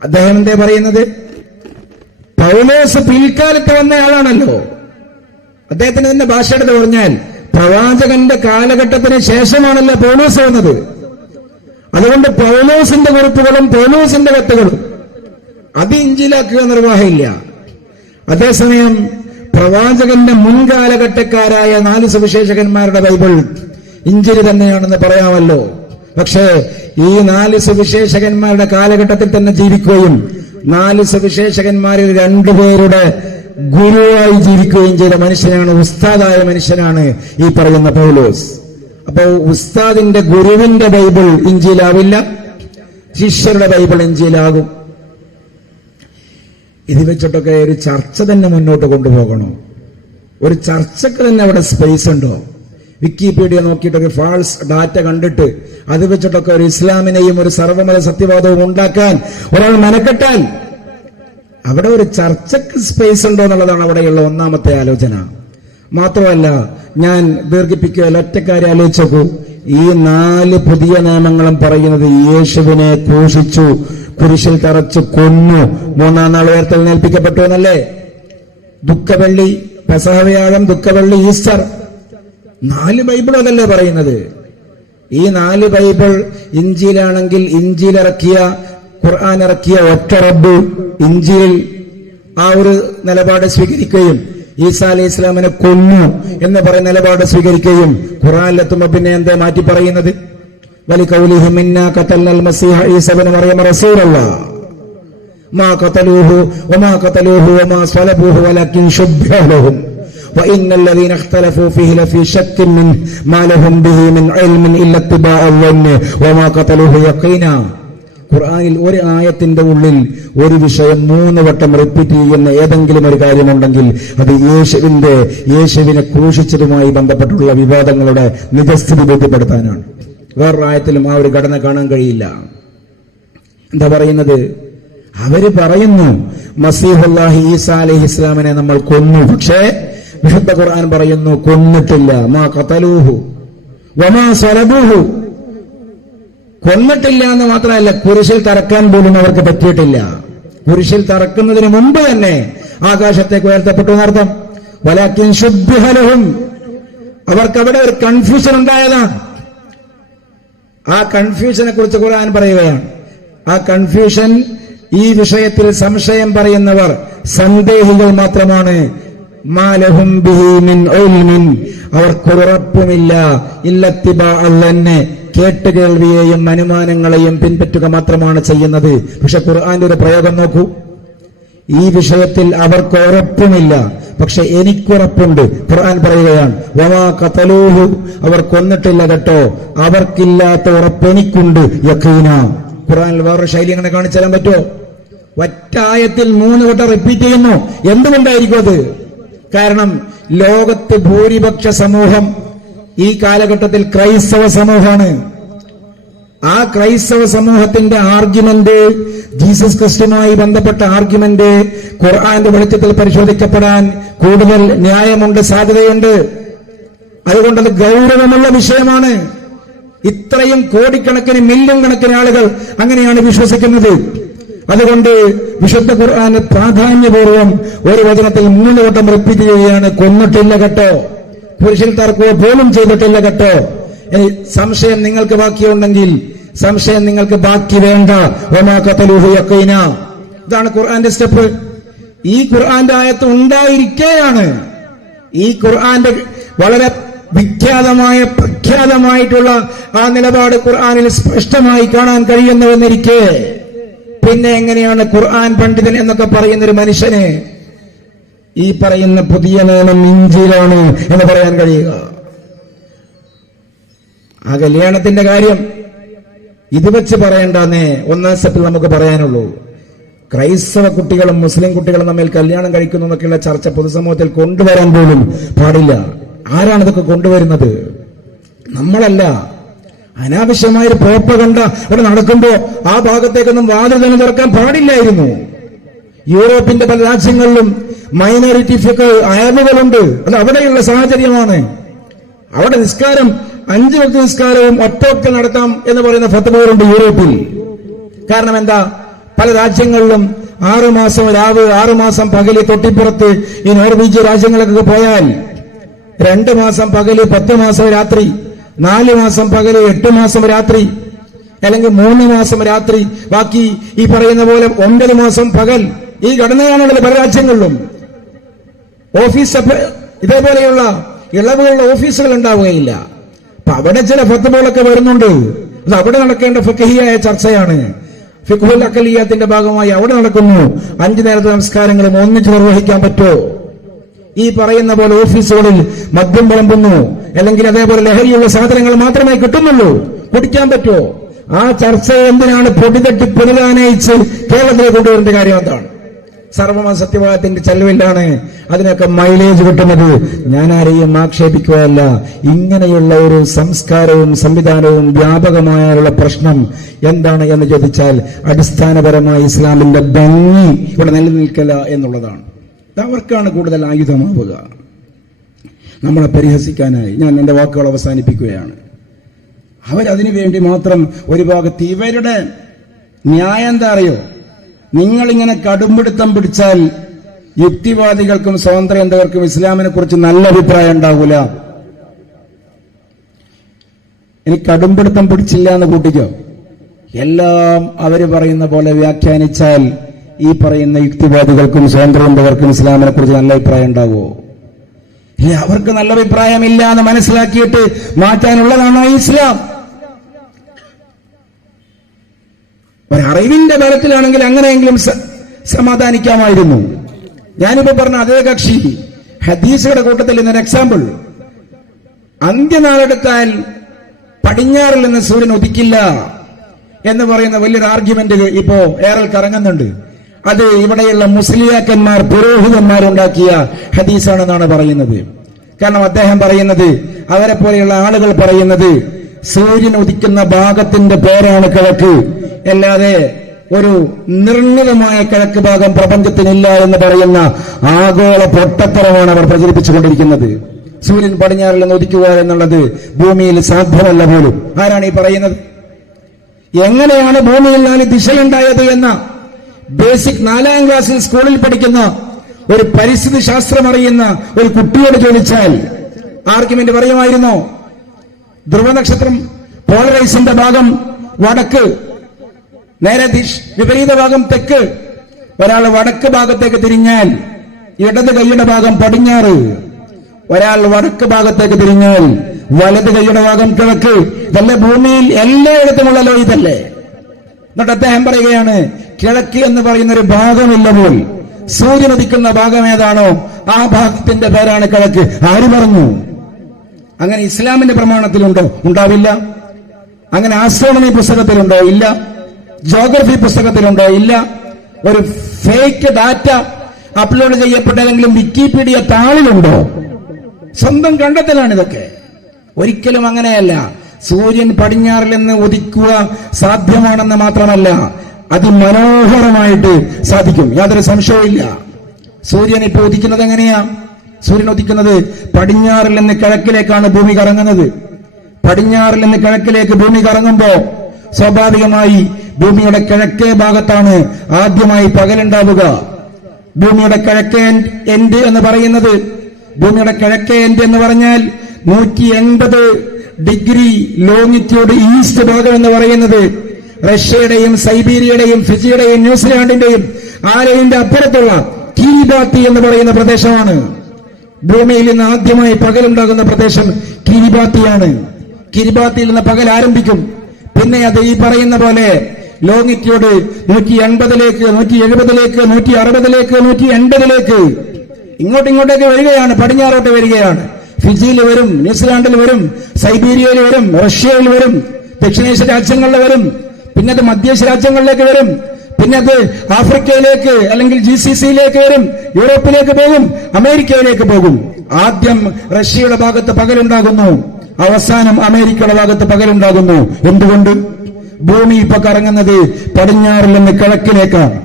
അദ്ദേഹം എന്താ പറയുന്നത്? പൗലോസ് പിൽക്കാലത്ത് വന്ന ആളാണല്ലോ. അദ്ദേഹത്തിന് തന്നെ ഭാഷ എടുത്ത് പറഞ്ഞാൽ പ്രവാചകന്റെ കാലഘട്ടത്തിന് ശേഷമാണല്ലോ പൗലോസ് വന്നത്. അതുകൊണ്ട് പൗലോസിന്റെ കുറിപ്പുകളും പൗലോസിന്റെ കത്തുകളും അത് ഇഞ്ചിയിലാക്കുക നിർവാഹമില്ല. അതേസമയം പ്രവാചകന്റെ മുൻകാലഘട്ടക്കാരായ 4 സുവിശേഷകന്മാരുടെ ബൈബിൾ ഇഞ്ചിൽ തന്നെയാണെന്ന് പറയാമല്ലോ. പക്ഷേ ഈ 4 സുവിശേഷകന്മാരുടെ കാലഘട്ടത്തിൽ തന്നെ ജീവിക്കുകയും 4 സുവിശേഷകന്മാരിൽ 2 പേരുടെ ഗുരുവായി ജീവിക്കുകയും ചെയ്ത മനുഷ്യനാണ്, ഉസ്താദായ മനുഷ്യനാണ് ഈ പറയുന്ന പൗലോസ്. അപ്പോ ഉസ്താദിന്റെ ഗുരുവിന്റെ ബൈബിൾ ഇഞ്ചിയിലാവില്ല, ശിഷ്യരുടെ ബൈബിൾ ഇഞ്ചിയിലാകും. ഇത് വെച്ചിട്ടൊക്കെ ഒരു ചർച്ച തന്നെ മുന്നോട്ട് കൊണ്ടുപോകണോ? ഒരു ചർച്ചക്ക് തന്നെ അവിടെ സ്പേസ് ഉണ്ടോ? വിക്കിപീഡിയ നോക്കിയിട്ടൊക്കെ ഫാൾസ് ഡാറ്റ കണ്ടിട്ട് അത് വെച്ചിട്ടൊക്കെ ഒരു ഇസ്ലാമിനെയും ഒരു സർവമത സത്യവാദവും ഉണ്ടാക്കാൻ ഒരാൾ മെനക്കെട്ടാൽ അവിടെ ഒരു ചർച്ചക്ക് സ്പേസ് ഉണ്ടോ എന്നുള്ളതാണ് അവിടെയുള്ള ഒന്നാമത്തെ ആലോചന. മാത്രമല്ല, ഞാൻ ദീർഘിപ്പിക്കുക, ഒറ്റക്കാരെ ആലോചിച്ചു. ഈ 4 പുതിയ നിയമങ്ങളും പറയുന്നത് യേശുവിനെ ക്രൂശിച്ചു, കുരിശിൽ തറച്ചു കൊന്നു, 3-ാം നാൾ ഉയർത്തെഴുന്നേൽപ്പിക്കപ്പെട്ടു എന്നല്ലേ? ദുഃഖവെള്ളി, പെസഹ വ്യാഴം, ദുഃഖവെള്ളി, ഈസ്റ്റർ, 4 ബൈബിൾ അതല്ലേ പറയുന്നത്. ഈ 4 ബൈബിൾ ഇഞ്ചിയിലാണെങ്കിൽ ഇഞ്ചിയിലിറക്കിയ, ഖുർആൻ ഇറക്കിയ ഒറ്റ റബ്ബ് ഇഞ്ചിയിൽ ആ ഒരു നിലപാട് സ്വീകരിക്കുകയും ഈസാ അലൈഹി ഇസ്ലാമിനെ കൊന്നു എന്ന് പറയുന്ന നിലപാട് സ്വീകരിക്കുകയും ഖുർആനിലെത്തുമ്പോ പിന്നെ എന്താ മാറ്റി പറയുന്നത്? വലിഖൗലിഹി മിന്നാ ഖതൽനൽ മസീഹ ഈസ ഇബ്നു മറിയം റസൂലല്ലാഹ് മാ ഖതലൂഹു വമാ ഖതലൂഹു വമാ സ്വലബൂഹു വലകിൻ ശുബ്ബിഹ ലഹും വഇന്നല്ലദീന ഇഖ്തലഫൂ ഫീഹി ലഫീ ശക്കിൻ മിൻ മാ ലഹും ബിഹി മിൻ ഇൽമിൻ ഇല്ല ഇത്തിബാഅ വന്ന വമാ ഖതലൂഹു യഖീനാ. ഖുർആനിൽ ഒരു ആയത്തിന്റെ ഉള്ളിൽ ഒരു വിഷയം 3 വട്ടം റിപ്പീറ്റ് ചെയ്യുന്ന ഏതെങ്കിലും ഒരു കാര്യമുണ്ടെങ്കിൽ അത് യേശുവിനെ ക്രൂശിച്ചതുമായി ബന്ധപ്പെട്ടുള്ള വിവാദങ്ങളുടെ നിജസ്ഥിതി ബോധ്യപ്പെടുത്താനാണ്. വേറൊരു ആയത്തിലും ആ ഒരു ഘടന കാണാൻ കഴിയില്ല. എന്താ പറയുന്നത്? അവര് പറയുന്നു മസീഹുല്ലാഹി ഈസാ അലൈഹി ഇസ്ലാമിനെ നമ്മൾ കൊന്നു. പക്ഷേ വിശുദ്ധ ഖുർആൻ പറയുന്നു കൊന്നിട്ടില്ല. മാ ഖതലൂഹു വമാ സലബൂഹു. കൊന്നിട്ടില്ല എന്ന് മാത്രമല്ല, കുരിശിൽ തറക്കാൻ പോലും അവർക്ക് പറ്റിയിട്ടില്ല. കുരിശിൽ തറക്കുന്നതിന് മുമ്പ് തന്നെ ആകാശത്തേക്ക് ഉയർത്തപ്പെട്ടു എന്നർത്ഥം. വലാകിൻ ശുബ്ബിഹ ലഹും. അവർക്ക് അവിടെ ഒരു കൺഫ്യൂഷൻ ഉണ്ടായതാണ്. ആ കൺഫ്യൂഷനെ കുറിച്ച് ഖുർആൻ പറയുകയാണ്. ആ കൺഫ്യൂഷൻ, ഈ വിഷയത്തിൽ സംശയം പറയുന്നവർ സന്ദേഹികൾ മാത്രമാണ്. മാലഹും ബിഹി മിൻ ഇൽമിൻ. അവർക്കൊരുറപ്പുമില്ല. ഇല്ലത്തിബാഅൽ തന്നെ കേട്ടുകേൾവിയെയും അനുമാനങ്ങളെയും പിൻപറ്റുക മാത്രമാണ് ചെയ്യുന്നത്. പക്ഷെ ഖുർആന്റെ ഒരു പ്രയോഗം നോക്കൂ. ഈ വിഷയത്തിൽ അവർക്ക് ഉറപ്പുമില്ല, പക്ഷെ എനിക്കുറപ്പുണ്ട്. ഖുർആൻ പറയുകയാണ് വമാ ഖതലൂഹു. അവർ കൊന്നിട്ടില്ല കേട്ടോ, അവർക്കില്ലാത്ത ഉറപ്പ് എനിക്കുണ്ട്. യഖീന. ഖുർആനിൽ വേറൊരു ശൈലി അങ്ങനെ കാണിച്ചു തരാൻ പറ്റുമോ? ഒറ്റായത്തിൽ 3 വട്ടം റിപ്പീറ്റ് ചെയ്യുന്നു. എന്തുകൊണ്ടായിരിക്കും അത്? കാരണം ലോകത്ത് ഭൂരിപക്ഷ സമൂഹം ഈ കാലഘട്ടത്തിൽ ക്രൈസ്തവ സമൂഹമാണ്. ആ ക്രൈസ്തവ സമൂഹത്തിന്റെ ആർഗ്യുമെന്റ്, ജീസസ് ക്രിസ്തുമായി ബന്ധപ്പെട്ട ആർഗ്യുമെന്റ് ഖുർആന്റെ വെളിച്ചത്തിൽ പരിശോധിക്കപ്പെടാൻ കൂടുതൽ ന്യായമുണ്ട്, സാധ്യതയുണ്ട്. അതുകൊണ്ടത് ഗൗരവമുള്ള വിഷയമാണ്. ഇത്രയും കോടിക്കണക്കിന് മില്യൺ കണക്കിന് ആളുകൾ അങ്ങനെയാണ് വിശ്വസിക്കുന്നത്. അതുകൊണ്ട് വിശുദ്ധ ഖുർആന് പ്രാധാന്യപൂർവ്വം ഒരു വചനത്തിൽ 3 വട്ടം റിപ്പീറ്റ് ചെയ്യുകയാണ്. കൊന്നിട്ടില്ല കേട്ടോ, കുരിശിൽ തറക്കുക പോലും ചെയ്തിട്ടില്ല കേട്ടോ. സംശയം നിങ്ങൾക്ക് ബാക്കിയുണ്ടെങ്കിൽ സംശയം നിങ്ങൾക്ക് ബാക്കി വേണ്ട. വമാ ഖതലൂഹു യഖീന. ഇതാണ് ഖുർആന്റെ സ്റ്റെപ്പ്. ഈ ഖുർആന്റെ ആയത്ത് ഉണ്ടായിരിക്കെയാണ് ഈ ഖുർആന്റെ വളരെ പ്രഖ്യാതമായിട്ടുള്ള ആ നിലപാട് ഖുർആനിൽ സ്പഷ്ടമായി കാണാൻ കഴിയുന്നുവെന്നിരിക്കെ പിന്നെ എങ്ങനെയാണ് ഖുർആൻ പണ്ഡിതൻ എന്നൊക്കെ പറയുന്നൊരു മനുഷ്യന് ഈ പറയുന്ന പുതിയ നിയമം ഇഞ്ചിയിലാണ് എന്ന് പറയാൻ കഴിയുക? ആ കല്യാണത്തിന്റെ കാര്യം ഇത് വെച്ച് പറയണ്ടെന്നേ 1ാം സ്റ്റെപ്പിൽ നമുക്ക് പറയാനുള്ളൂ. ക്രൈസ്തവ കുട്ടികളും മുസ്ലിം കുട്ടികളും തമ്മിൽ കല്യാണം കഴിക്കുന്നു എന്നൊക്കെയുള്ള ചർച്ച പൊതുസമൂഹത്തിൽ കൊണ്ടുവരാൻ പോലും പാടില്ല. ആരാണ് ഇതൊക്കെ കൊണ്ടുവരുന്നത്? നമ്മളല്ല. അനാവശ്യമായൊരു പ്രോപ്പഗണ്ട ഇവിടെ നടക്കുമ്പോ ആ ഭാഗത്തേക്കൊന്നും വാതിൽ തന്നെ തുറക്കാൻ പാടില്ലായിരുന്നു. യൂറോപ്പിന്റെ പല രാജ്യങ്ങളിലും മൈനോറിറ്റി ആയവുകളുണ്ട്. അത് അവിടെയുള്ള സാഹചര്യമാണ്. അവിടെ നിസ്കാരം 5 വക്ത നിസ്കാരവും ഒറ്റ നടത്താം എന്ന് പറയുന്ന ഫത്വകളുണ്ട് യൂറോപ്പിൽ. കാരണം എന്താ? പല രാജ്യങ്ങളിലും 6 മാസം രാവ് 6 മാസം പകല് തൊട്ടിപ്പുറത്ത് ഈ നോർവീജിയ രാജ്യങ്ങളിലൊക്കെ പോയാൽ 2 മാസം പകല് 10 മാസം രാത്രി, 4 മാസം പകല് 8 മാസം രാത്രി, അല്ലെങ്കിൽ 3 മാസം രാത്രി, ബാക്കി ഈ പറയുന്ന പോലെ 9 മാസം പകൽ. ഈ ഘടനയാണുള്ളത് പല രാജ്യങ്ങളിലും. ഓഫീസ് ഇതേപോലെയുള്ള ഇളവുകളുള്ള ഓഫീസുകൾ ഉണ്ടാവുകയില്ല. അപ്പൊ അവിടെ ചില ഫത്വകളൊക്കെ വരുന്നുണ്ട്. അത് അവിടെ നടക്കേണ്ട ഫിഖ്ഹിയായ ചർച്ചയാണ്. ഫിഖ്ഹുൽ അഖലിയാത്തിന്റെ ഭാഗമായി അവിടെ നടക്കുന്നു. 5 നേരത്തെ നമസ്കാരങ്ങളും ഒന്നിച്ച് നിർവഹിക്കാൻ പറ്റുമോ? ഈ പറയുന്ന പോലെ ഓഫീസുകളിൽ മദ്യം വിളമ്പുന്നു, അല്ലെങ്കിൽ അതേപോലെ ലഹരിയുള്ള സാധനങ്ങൾ മാത്രമേ കിട്ടുന്നുള്ളൂ, കുടിക്കാൻ പറ്റുമോ? ആ ചർച്ച എന്തിനാണ് പൊടിതട്ടി പുനരാനയിച്ച് കേരളത്തിൽ കൊണ്ടുവരേണ്ട കാര്യം എന്താണ്? സർവമത സത്യവാദത്തിന്റെ ചെലവിലാണ് അതിനൊക്കെ മൈലേജ് കിട്ടുന്നത്. ഞാൻ ആരെയും ആക്ഷേപിക്കുകയല്ല. ഇങ്ങനെയുള്ള ഒരു സംസ്കാരവും സംവിധാനവും വ്യാപകമായുള്ള പ്രശ്നം എന്താണ് എന്ന് ചോദിച്ചാൽ അടിസ്ഥാനപരമായി ഇസ്ലാമിന്റെ ഭംഗി ഇവിടെ നിലനിൽക്കില്ല എന്നുള്ളതാണ്. അവർക്കാണ് കൂടുതൽ ആയുധമാവുക. നമ്മളെ പരിഹസിക്കാനായി ഞാൻ എന്റെ വാക്കുകൾ അവസാനിപ്പിക്കുകയാണ്. അവരതിനു വേണ്ടി മാത്രം ഒരു ഭാഗത്ത് ഇവരുടെ ന്യായം എന്താ അറിയോ? നിങ്ങളിങ്ങനെ കടുംപിടുത്തം പിടിച്ചാൽ യുക്തിവാദികൾക്കും സ്വാതന്ത്ര്യന്തവർക്കും ഇസ്ലാമിനെ കുറിച്ച് നല്ല അഭിപ്രായം ഉണ്ടാകൂല. ഇനി കടുംപിടുത്തം പിടിച്ചില്ല എന്ന് കൂട്ടിക്കോ, എല്ലാം അവര് പറയുന്ന പോലെ വ്യാഖ്യാനിച്ചാൽ ഈ പറയുന്ന യുക്തിവാദികൾക്കും സ്വാതന്ത്ര്യന്തവർക്കും ഇസ്ലാമിനെ കുറിച്ച് നല്ല അഭിപ്രായം ഉണ്ടാകുമോ? ഇല്ല, അവർക്ക് നല്ല അഭിപ്രായമില്ല എന്ന് മനസ്സിലാക്കിയിട്ട് മാറ്റാനുള്ളതാണോ ഇസ്ലാം? ഒരറിവിന്റെ ബലത്തിലാണെങ്കിൽ അങ്ങനെയെങ്കിലും സമാധാനിക്കാമായിരുന്നു. ഞാനിപ്പോ പറഞ്ഞ അതേ കക്ഷി ഹദീസുകളുടെ കൂട്ടത്തിൽ ഇന്നൊരു എക്സാമ്പിൾ. അന്ത്യനാളെടുത്താൽ പടിഞ്ഞാറിൽ നിന്ന് സൂര്യൻ ഉദിക്കില്ല എന്ന് പറയുന്ന വലിയൊരു ആർഗ്യുമെന്റ് ഇപ്പോ ഏറെ കറങ്ങുന്നുണ്ട്. അത് ഇവിടെയുള്ള മുസ്ലിയാക്കന്മാർ പുരോഹിതന്മാരുണ്ടാക്കിയ ഹദീസാണെന്നാണ് പറയുന്നത്. കാരണം അദ്ദേഹം പറയുന്നത്, അവരെ പോലെയുള്ള ആളുകൾ പറയുന്നത് സൂര്യൻ ഉദിക്കുന്ന ഭാഗത്തിന്റെ പേരാണ് കിഴക്ക്, അല്ലാതെ ഒരു നിർണിതമായ കിഴക്ക് ഭാഗം പ്രപഞ്ചത്തിനില്ല എന്ന് പറയുന്ന ആഗോള പൊട്ടത്തരമാണ് അവർ പ്രചരിപ്പിച്ചുകൊണ്ടിരിക്കുന്നത്. സൂര്യൻ പടിഞ്ഞാറിൽ നിന്ന് ഉദിക്കുക എന്നുള്ളത് ഭൂമിയിൽ സാധ്യമല്ല പോലും. ആരാണ് ഈ പറയുന്നത്? എങ്ങനെയാണ് ഭൂമിയിൽ 4 ദിശയുണ്ടായത് എന്ന ബേസിക് 4ാം ക്ലാസ്സിൽ സ്കൂളിൽ പഠിക്കുന്ന ഒരു പരിസ്ഥിതി ശാസ്ത്രം അറിയുന്ന ഒരു കുട്ടിയോട് ചോദിച്ചാൽ ആർഗ്യുമെന്റ് പറയുമായിരുന്നോ? ധ്രുവനക്ഷത്രം പോളറൈസിന്റെ ഭാഗം വടക്ക്, നേരെ വിപരീത ഭാഗം തെക്ക്. ഒരാൾ വടക്ക് ഭാഗത്തേക്ക് തിരിഞ്ഞാൽ ഇടത് കൈയുടെ ഭാഗം പടിഞ്ഞാറ്, ഒരാൾ വടക്ക് ഭാഗത്തേക്ക് തിരിഞ്ഞാൽ വലത് കൈയുടെ ഭാഗം കിഴക്ക്. ഇതല്ലേ ഭൂമിയിൽ എല്ലായിടത്തുമുള്ളല്ലോ ഇതല്ലേ? എന്നിട്ട് അദ്ദേഹം പറയുകയാണ്, കിഴക്ക് എന്ന് പറയുന്ന ഒരു ഭാഗമില്ലപ്പോൾ സൂര്യൻ ഉദിക്കുന്ന ഭാഗം ഏതാണോ ആ ഭാഗത്തിന്റെ പേരാണ് കിഴക്ക്. ആര് പറഞ്ഞു? അങ്ങനെ ഇസ്ലാമിന്റെ പ്രമാണത്തിലുണ്ടോ? ഉണ്ടാവില്ല. അങ്ങനെ ആസ്ട്രോണമി പുസ്തകത്തിലുണ്ടോ? ഇല്ല. ജോഗ്രഫി പുസ്തകത്തിലുണ്ടോ? ഇല്ല. ഒരു ഫേക്ക് ഡാറ്റ അപ്ലോഡ് ചെയ്യപ്പെട്ട ഏതെങ്കിലും വിക്കിപീഡിയ താളിലുണ്ടോ? സ്വന്തം കണ്ടെത്തലാണ് ഇതൊക്കെ. ഒരിക്കലും അങ്ങനെയല്ല. സൂര്യൻ പടിഞ്ഞാറിൽ നിന്ന് ഉദിക്കുക സാധ്യമാണെന്ന് മാത്രമല്ല, അതിമനോഹരമായിട്ട് സാധിക്കും, യാതൊരു സംശയവുമില്ല. സൂര്യൻ ഇപ്പൊ ഉദിക്കുന്നത് എങ്ങനെയാ? സൂര്യൻ ഉദിക്കുന്നത് പടിഞ്ഞാറിൽ നിന്ന് കിഴക്കിലേക്കാണ് ഭൂമി കറങ്ങുന്നത്. പടിഞ്ഞാറിൽ നിന്ന് കിഴക്കിലേക്ക് ഭൂമി കറങ്ങുമ്പോ സ്വാഭാവികമായി ഭൂമിയുടെ കിഴക്കേ ഭാഗത്താണ് ആദ്യമായി പകലുണ്ടാവുക. ഭൂമിയുടെ കിഴക്കേ എൻഡ് എന്ന് പറയുന്നത്, ഭൂമിയുടെ കിഴക്കേ എൻഡ് എന്ന് പറഞ്ഞാൽ 180 ഡിഗ്രി ലോങ്ങിറ്റ്യൂഡ് ഈസ്റ്റ് ഭാഗം എന്ന് പറയുന്നത് റഷ്യയുടെയും സൈബീരിയയുടെയും ഫിജിയുടെയും ന്യൂസിലാൻഡിന്റെയും ആലയിന്റെ അപ്പുറത്തുള്ള കിരിബാത്തി എന്ന് പറയുന്ന പ്രദേശമാണ്. ഭൂമിയിൽ നിന്ന് ആദ്യമായി പകലുണ്ടാകുന്ന പ്രദേശം കിരിബാത്തിയാണ്. കിരിബാത്തിയിൽ നിന്ന് പകൽ ആരംഭിക്കും. പിന്നെ അത് ഈ പറയുന്ന പോലെ ലോങ്ങിറ്റ്യൂഡ് 180ലേക്ക് 170ലേക്ക് 160ലേക്ക് 180ലേക്ക് ഇങ്ങോട്ടേക്ക് വരികയാണ്. പടിഞ്ഞാറോട്ട് വരികയാണ്. ഫിജിയിൽ വരും, ന്യൂസിലാൻഡിൽ വരും, സൈബീരിയയിൽ വരും, റഷ്യയിൽ വരും, ദക്ഷിണേഷ്യ രാജ്യങ്ങളിൽ വരും, പിന്നെ അത് മധ്യേഷ്യ രാജ്യങ്ങളിലേക്ക് വരും, പിന്നെ അത് ആഫ്രിക്കയിലേക്ക് അല്ലെങ്കിൽ GCCയിലേക്ക് വരും, യൂറോപ്പിലേക്ക് പോകും, അമേരിക്കയിലേക്ക് പോകും. ആദ്യം റഷ്യയുടെ ഭാഗത്ത് പകലുണ്ടാകുന്നു, അവസാനം അമേരിക്കയുടെ ഭാഗത്ത് പകലുണ്ടാകുന്നു. എന്തുകൊണ്ട്? ഭൂമി ഇപ്പൊ കറങ്ങുന്നത് പടിഞ്ഞാറിൽ നിന്ന് കിഴക്കിലേക്കാണ്.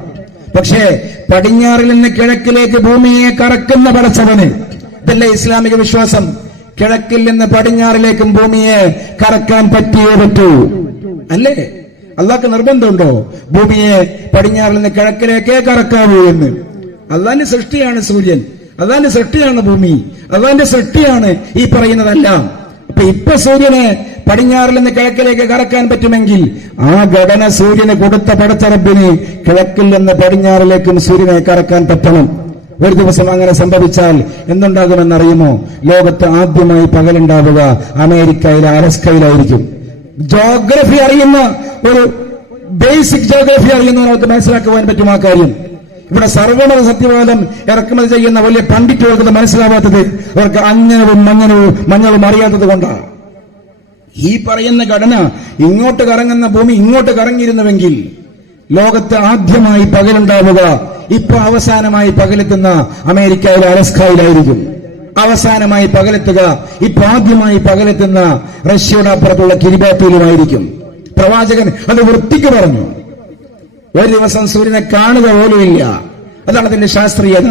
പക്ഷേ പടിഞ്ഞാറിൽ നിന്ന് കിഴക്കിലേക്ക് ഭൂമിയെ കറക്കുന്ന പടച്ചവന്, ഇതല്ലേ ഇസ്ലാമിക വിശ്വാസം? കിഴക്കിൽ നിന്ന് പടിഞ്ഞാറിലേക്കും ഭൂമിയെ കറക്കാൻ പറ്റിയേ പറ്റൂ, അല്ലേ? അള്ളാഹ്ക്ക് നിർബന്ധമുണ്ടോ ഭൂമിയെ പടിഞ്ഞാറിൽ നിന്ന് കിഴക്കിലേക്കേ കറക്കാവൂ എന്ന്? അള്ളാന്റെ സൃഷ്ടിയാണ് സൂര്യൻ, അള്ളാന്റെ സൃഷ്ടിയാണ് ഭൂമി, അള്ളാന്റെ സൃഷ്ടിയാണ് ഈ പറയുന്നതെല്ലാം. അപ്പൊ ഇപ്പൊ സൂര്യനെ പടിഞ്ഞാറിൽ നിന്ന് കിഴക്കിലേക്ക് കറക്കാൻ പറ്റുമെങ്കിൽ ആ ഘടന സൂര്യന് കൊടുത്ത പടച്ചറബിന് കിഴക്കിൽ നിന്ന് പടിഞ്ഞാറിലേക്കും സൂര്യനെ കറക്കാൻ പറ്റണം. ഒരു ദിവസം അങ്ങനെ സംഭവിച്ചാൽ എന്തുണ്ടാകുമെന്നറിയുമോ? ലോകത്ത് ആദ്യമായി പകലുണ്ടാവുക അമേരിക്കയിലെ അലസ്കയിലായിരിക്കും. ജോഗ്രഫി അറിയുന്ന ഒരു ബേസിക് ജോഗ്രഫി അറിയുന്നവർക്ക് മനസ്സിലാക്കുവാൻ പറ്റും ആ കാര്യം. ഇവിടെ സർവമത സത്യവാദം ഇറക്കുമതി ചെയ്യുന്ന വലിയ പണ്ഡിറ്റുകൾക്ക് മനസ്സിലാവാത്തത് അവർക്ക് അഞ്ഞവും മഞ്ഞളും അറിയാത്തത് കൊണ്ടാണ്. ഈ പറയുന്ന ഘടന ഇങ്ങോട്ട് കറങ്ങുന്ന ഭൂമി ഇങ്ങോട്ട് കറങ്ങിയിരുന്നുവെങ്കിൽ ലോകത്ത് ആദ്യമായി പകലുണ്ടാവുക ഇപ്പൊ അവസാനമായി പകലെത്തുന്ന അമേരിക്കയിലെ അലസ്കയിലായിരിക്കും. അവസാനമായി പകലെത്തുക ഇപ്പൊ ആദ്യമായി പകലെത്തുന്ന റഷ്യയുടെ അപ്പുറത്തുള്ള കിരിബാത്തിയിലുമായിരിക്കും. പ്രവാചകൻ അത് വൃത്തിക്ക് പറഞ്ഞു. ഒരു ദിവസം സൂര്യനെ കാണുക പോലുമില്ല. അതാണ് അതിന്റെ ശാസ്ത്രീയത.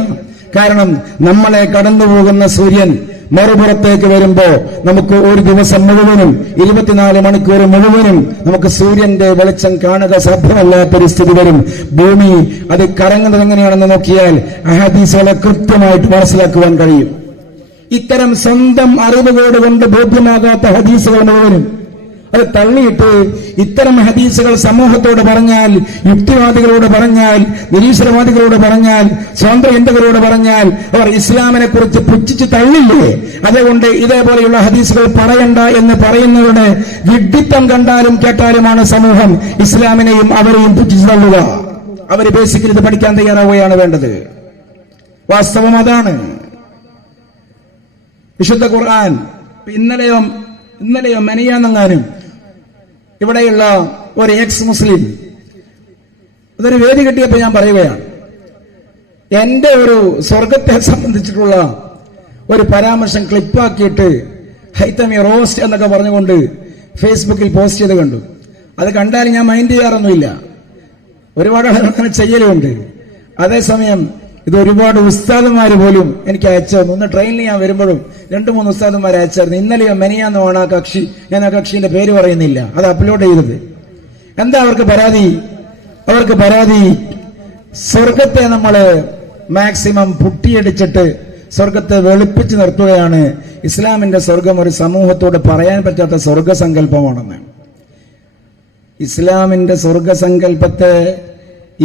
കാരണം നമ്മളെ കടന്നുപോകുന്ന സൂര്യൻ മറുപുറത്തേക്ക് വരുമ്പോ നമുക്ക് ഒരു ദിവസം മുഴുവനും 24 മണിക്കൂർ മുഴുവനും നമുക്ക് സൂര്യന്റെ വെളിച്ചം കാണുക സാധ്യമല്ലാത്തൊരു സ്ഥിതി വരും. ഭൂമി അത് കറങ്ങുന്നത് എങ്ങനെയാണെന്ന് നോക്കിയാൽ ഹദീസുകളെ കൃത്യമായിട്ട് മനസ്സിലാക്കുവാൻ കഴിയും. ഇത്തരം സ്വന്തം അറിവുകോട് കൊണ്ട് ബോധ്യമാകാത്ത ഹദീസുകൾ മുഴുവനും അത് തള്ളിയിട്ട് ഇത്തരം ഹദീസുകൾ സമൂഹത്തോട് പറഞ്ഞാൽ, യുക്തിവാദികളോട് പറഞ്ഞാൽ, നിരീശ്വരവാദികളോട് പറഞ്ഞാൽ, സ്വതന്ത്ര ചിന്തകളോട് പറഞ്ഞാൽ അവർ ഇസ്ലാമിനെ കുറിച്ച് പുച്ഛിച്ച് തള്ളില്ലേ? അതുകൊണ്ട് ഇതേപോലെയുള്ള ഹദീസുകൾ പറയണ്ട എന്ന് പറയുന്നവരുടെ വിഡ്ഢിത്തം കണ്ടാലും കേട്ടാലുമാണ് സമൂഹം ഇസ്ലാമിനെയും അവരെയും പുച്ഛിച്ച് തള്ളുക. അവര് ബേസിക്കലി ഇത് പഠിക്കാൻ തയ്യാറാവുകയാണ് വേണ്ടത്. വാസ്തവം അതാണ്. വിശുദ്ധ ഖുർആൻ ഇന്നലെയോ മെനയാന്നെങ്ങാനും ഇവിടെയുള്ള ഒരു എക്സ് മുസ്ലിം അതൊരു വേദി കിട്ടിയപ്പോൾ ഞാൻ പറയുകയാണ്, എന്റെ ഒരു സ്വർഗത്തെ സംബന്ധിച്ചിട്ടുള്ള ഒരു പരാമർശം ക്ലിപ്പാക്കിയിട്ട് ഹൈത്തമി റോസ്റ്റ് എന്നൊക്കെ പറഞ്ഞുകൊണ്ട് ഫേസ്ബുക്കിൽ പോസ്റ്റ് ചെയ്ത് കണ്ടു. അത് കണ്ടാൽ ഞാൻ മൈൻഡ് ചെയ്യാറൊന്നുമില്ല, ഒരുപാട് ആളുകൾ അങ്ങനെ ചെയ്യലുമുണ്ട്. അതേസമയം ഇത് ഒരുപാട് ഉസ്താദുമാർ പോലും എനിക്ക് അയച്ചു. ഒന്ന് ട്രെയിനിൽ ഞാൻ വരുമ്പോഴും 2-3 ഉസ്താദുമാർ അയച്ചായിരുന്നു. ഇന്നലെയോ മെനിയാന്നുമാണ് ആ കക്ഷി, ഞാൻ ആ കക്ഷിന്റെ പേര് പറയുന്നില്ല, അത് അപ്ലോഡ് ചെയ്തത്. എന്താ അവർക്ക് പരാതി? അവർക്ക് പരാതി സ്വർഗത്തെ നമ്മള് മാക്സിമം പുട്ടിയടിച്ചിട്ട് സ്വർഗത്തെ വെളുപ്പിച്ച് നിർത്തുകയാണ്. ഇസ്ലാമിന്റെ സ്വർഗം ഒരു സമൂഹത്തോട് പറയാൻ പറ്റാത്ത സ്വർഗസങ്കല്പമാണെന്ന്. ഇസ്ലാമിന്റെ സ്വർഗസങ്കല്പത്തെ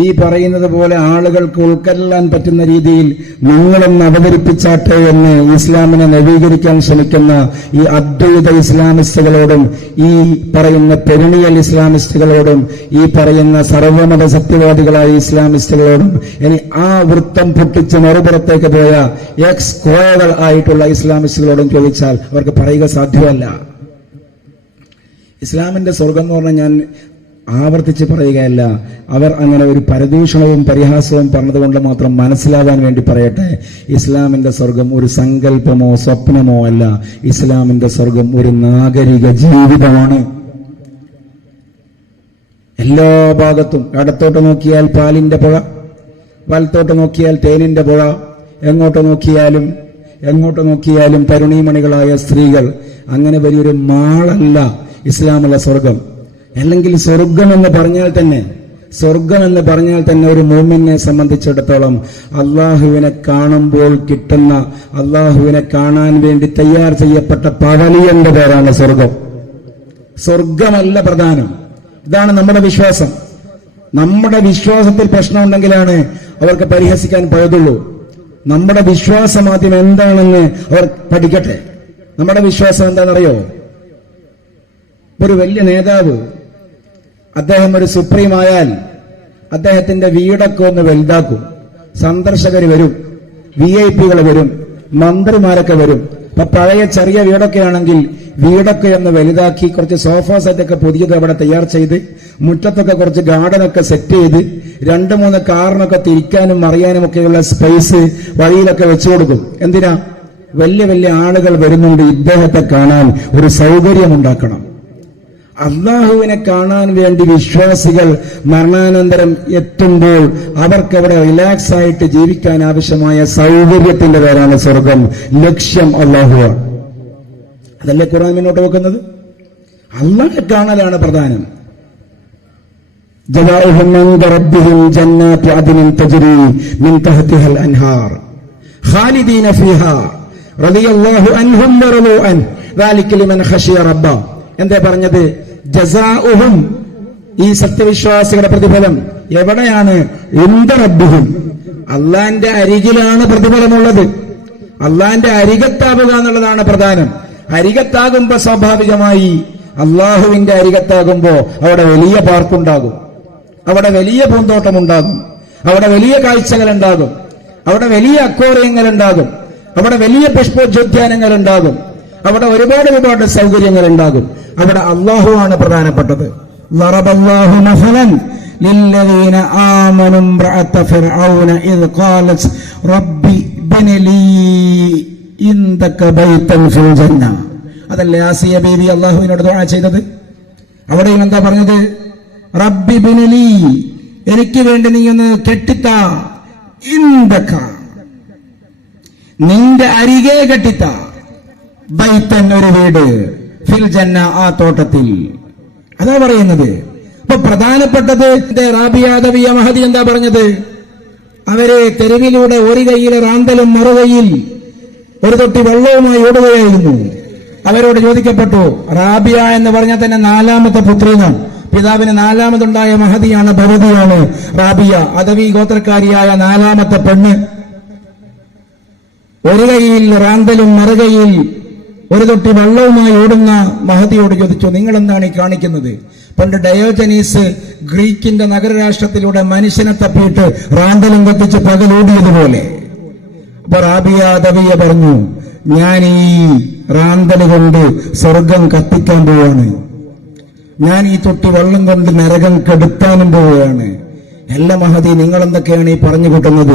ഈ പറയുന്നത് പോലെ ആളുകൾക്ക് ഉൾക്കൊള്ളാൻ പറ്റുന്ന രീതിയിൽ നിങ്ങളൊന്ന് അവതരിപ്പിച്ചാട്ടെ എന്ന് ഇസ്ലാമിനെ നവീകരിക്കാൻ ശ്രമിക്കുന്ന ഈ അദ്വൈത ഇസ്ലാമിസ്റ്റുകളോടും ഈ പറയുന്ന പെരുണിയൽ ഇസ്ലാമിസ്റ്റുകളോടും ഈ പറയുന്ന സർവമത സത്യവാദികളായ ഇസ്ലാമിസ്റ്റുകളോടും ഇനി ആ വൃത്തം പൊട്ടിച്ച് മറുപുറത്തേക്ക് പോയ എക്സ് കോയകൾ ആയിട്ടുള്ള ഇസ്ലാമിസ്റ്റുകളോടും ചോദിച്ചാൽ അവർക്ക് പറയുക സാധ്യമല്ല. ഇസ്ലാമിന്റെ സ്വർഗം എന്ന് പറഞ്ഞാൽ ഞാൻ ആവർത്തിച്ച് പറയുകയല്ല, അവർ അങ്ങനെ ഒരു പരദൂഷണവും പരിഹാസവും പറഞ്ഞതുകൊണ്ട് മാത്രം മനസ്സിലാവാൻ വേണ്ടി പറയട്ടെ. ഇസ്ലാമിന്റെ സ്വർഗം ഒരു സങ്കല്പമോ സ്വപ്നമോ അല്ല. ഇസ്ലാമിന്റെ സ്വർഗം ഒരു നാഗരിക ജീവിതമാണ്. എല്ലാ ഭാഗത്തും ഇടത്തോട്ട് നോക്കിയാൽ പാലിന്റെ പുഴ, വലത്തോട്ട് നോക്കിയാൽ തേനിന്റെ പുഴ, എങ്ങോട്ട് നോക്കിയാലും തരുണീമണികളായ സ്ത്രീകൾ. അങ്ങനെ വലിയൊരു മാളല്ല ഇസ്ലാമുള്ള സ്വർഗം. അല്ലെങ്കിൽ സ്വർഗം എന്ന് പറഞ്ഞാൽ തന്നെ ഒരു മുഅ്മിനെ സംബന്ധിച്ചിടത്തോളം അള്ളാഹുവിനെ കാണുമ്പോൾ കിട്ടുന്ന, അള്ളാഹുവിനെ കാണാൻ വേണ്ടി തയ്യാർ ചെയ്യപ്പെട്ട പവലിയന്റെ പേരാണ് സ്വർഗം. സ്വർഗമല്ല പ്രധാനം. ഇതാണ് നമ്മുടെ വിശ്വാസം. നമ്മുടെ വിശ്വാസത്തിൽ പ്രശ്നമുണ്ടെങ്കിലാണ് അവർക്ക് പരിഹസിക്കാൻ പറ്റുള്ളൂ. നമ്മുടെ വിശ്വാസം ആദ്യം എന്താണെന്ന് അവർ പഠിക്കട്ടെ. നമ്മുടെ വിശ്വാസം എന്താണെന്നറിയോ? ഒരു വലിയ നേതാവ്, അദ്ദേഹം ഒരു സുപ്രീം ആയാൽ അദ്ദേഹത്തിന്റെ വീടൊക്കെ ഒന്ന് വലുതാക്കും. സന്ദർശകർ വരും, VIP വരും, മന്ത്രിമാരൊക്കെ വരും. അപ്പൊ പഴയ ചെറിയ വീടൊക്കെ ആണെങ്കിൽ വീടൊക്കെ ഒന്ന് വലുതാക്കി കുറച്ച് സോഫ സെറ്റൊക്കെ പുതിയത് അവിടെ തയ്യാർ ചെയ്ത് മുറ്റത്തൊക്കെ കുറച്ച് ഗാർഡനൊക്കെ സെറ്റ് ചെയ്ത് 2-3 കാറിനൊക്കെ തിരിക്കാനും മറിയാനും ഒക്കെയുള്ള സ്പേസ് വഴിയിലൊക്കെ വെച്ചു കൊടുക്കും. എന്തിനാ? വലിയ വലിയ ആളുകൾ വരുന്നുണ്ട്, ഇദ്ദേഹത്തെ കാണാൻ ഒരു സൗകര്യമുണ്ടാക്കണം. അള്ളാഹുവിനെ കാണാൻ വേണ്ടി വിശ്വാസികൾ മരണാനന്തരം എത്തുമ്പോൾ അവർക്കവിടെ റിലാക്സ് ആയിട്ട് ജീവിക്കാൻ ആവശ്യമായ സൗകര്യത്തിന്റെ പേരാണ് സ്വർഗം. ലക്ഷ്യം അള്ളാഹുവാണ്. അതല്ലേ ഖുർആൻ മുന്നോട്ട് വെക്കുന്നത്? അള്ളാഹെ കാണലാണ് പ്രധാനം. ജസാഉഹും ഇൻദ റബ്ബിഹിം ജന്നാത്തു അദ്നിൻ തജ്രി മിൻ തഹ്തിഹൽ അൻഹാർ ഖാലിദീന ഫീഹാ റളിയല്ലാഹു അൻഹും വറളൂ അൻ ദാലിക ലിമൻ ഖശിയ റബ്ബ. എന്താ പറഞ്ഞത്? ജസാഉഹും, ഈ സത്യവിശ്വാസികളുടെ പ്രതിഫലം എവിടെയാണ്? ഇൻദ റബ്ബിഹിം, അള്ളാന്റെ അരികിലാണ് പ്രതിഫലമുള്ളത്. അള്ളാന്റെ അരികത്താവുക എന്നുള്ളതാണ് പ്രധാനം. അരികത്താകുമ്പോ സ്വാഭാവികമായി അള്ളാഹുവിന്റെ അരികത്താകുമ്പോ അവിടെ വലിയ പാർക്കുണ്ടാകും, അവിടെ വലിയ പൂന്തോട്ടമുണ്ടാകും, അവിടെ വലിയ കാഴ്ചകൾ ഉണ്ടാകും, അവിടെ വലിയ അക്വേറിയങ്ങൾ ഉണ്ടാകും, അവിടെ വലിയ പുഷ്പോദ്യാനങ്ങൾ ഉണ്ടാകും, അവിടെ ഒരുപാട് സൗകര്യങ്ങൾ ഉണ്ടാകും. അവിടെ അള്ളാഹുവാണ് പ്രധാനപ്പെട്ടത്. ളറബല്ലാഹു മസലൻ ലില്ലദീന ആമനു ഇംറഅത ഫിർഔന ഇദ് ഖാലത് റബ്ബി ബനി ലീ ഇൻദക ബൈതൻ ഫിൽ ജന്ന. അതല്ലേ ആസിയ ബീവി അള്ളാഹുവിനോട് ദുആ ചെയ്തത്? അവിടെയും എന്താ പറഞ്ഞത്? റബ്ബി ബനി ലീ, എനിക്ക് വേണ്ടി നീ ഒന്ന് കെട്ടിത്താ, ഇൻദക, നിന്റെ അരികെ കെട്ടിത്താ, ബൈത്തൻ, ഒരു വീട്, ഫിൽ ജന്ന, ആ തോട്ടത്തിൽ. അതാ പറയുന്നത്. അപ്പൊ പ്രധാനപ്പെട്ടത് റാബിയ അദവിയ മഹദി എന്താ പറഞ്ഞത്? അവര് തെരുവിലൂടെ ഒരു കൈയിൽ റാന്തലും മറുകൈയിൽ ഒരു തൊട്ടി വെള്ളവുമായി ഓടുകയായിരുന്നു. അവരോട് ചോദിക്കപ്പെട്ടു, റാബിയ എന്ന് പറഞ്ഞാൽ തന്നെ 4ാമത്തെ പുത്രിയാണ്, പിതാവിന് 4ാമതുണ്ടായ മഹദിയാണ്, ഭവതിയാണ് റാബിയ, അദവി ഗോത്രക്കാരിയായ 4ാമത്തെ പെണ്ണ്. ഒരു കൈയിൽ റാന്തലും മറുകൈയിൽ ഒരു തൊട്ടി വെള്ളവുമായി ഓടുന്ന മഹദിയോട് ചോദിച്ചു, നിങ്ങൾ എന്താണ് ഈ കാണിക്കുന്നത്? പണ്ട് ഡയോജനീസ് ഗ്രീക്കിന്റെ നഗരരാഷ്ട്രത്തിലൂടെ മനുഷ്യനെ തപ്പിയിട്ട് റാന്തലും കത്തിച്ച് പകലോടിയതുപോലെ. അപ്പൊ റാബിയ അദവിയ പറഞ്ഞു, ഞാൻ ഈ റാന്തല് കൊണ്ട് സ്വർഗം കത്തിക്കാൻ പോവാണ്. ഞാൻ ഈ തൊട്ടി വെള്ളം കൊണ്ട് നരകം കെടുത്താനും പോവുകയാണ്. അല്ല മഹദി, നിങ്ങൾ എന്തൊക്കെയാണ് ഈ പറഞ്ഞു കൂട്ടുന്നത്?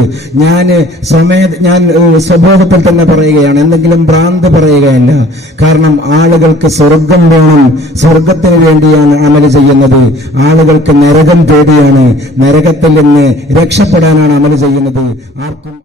ഞാൻ സ്വബോധത്തിൽ തന്നെ പറയുകയാണ്, എന്തെങ്കിലും ഭ്രാന്ത് പറയുകയല്ല. കാരണം ആളുകൾക്ക് സ്വർഗം വേണം, സ്വർഗത്തിന് വേണ്ടിയാണ് അമല് ചെയ്യുന്നത്. ആളുകൾക്ക് നരകം പേടിയാണ്, നരകത്തിൽ നിന്ന് രക്ഷപ്പെടാനാണ് അമല് ചെയ്യുന്നത്. ആർക്കും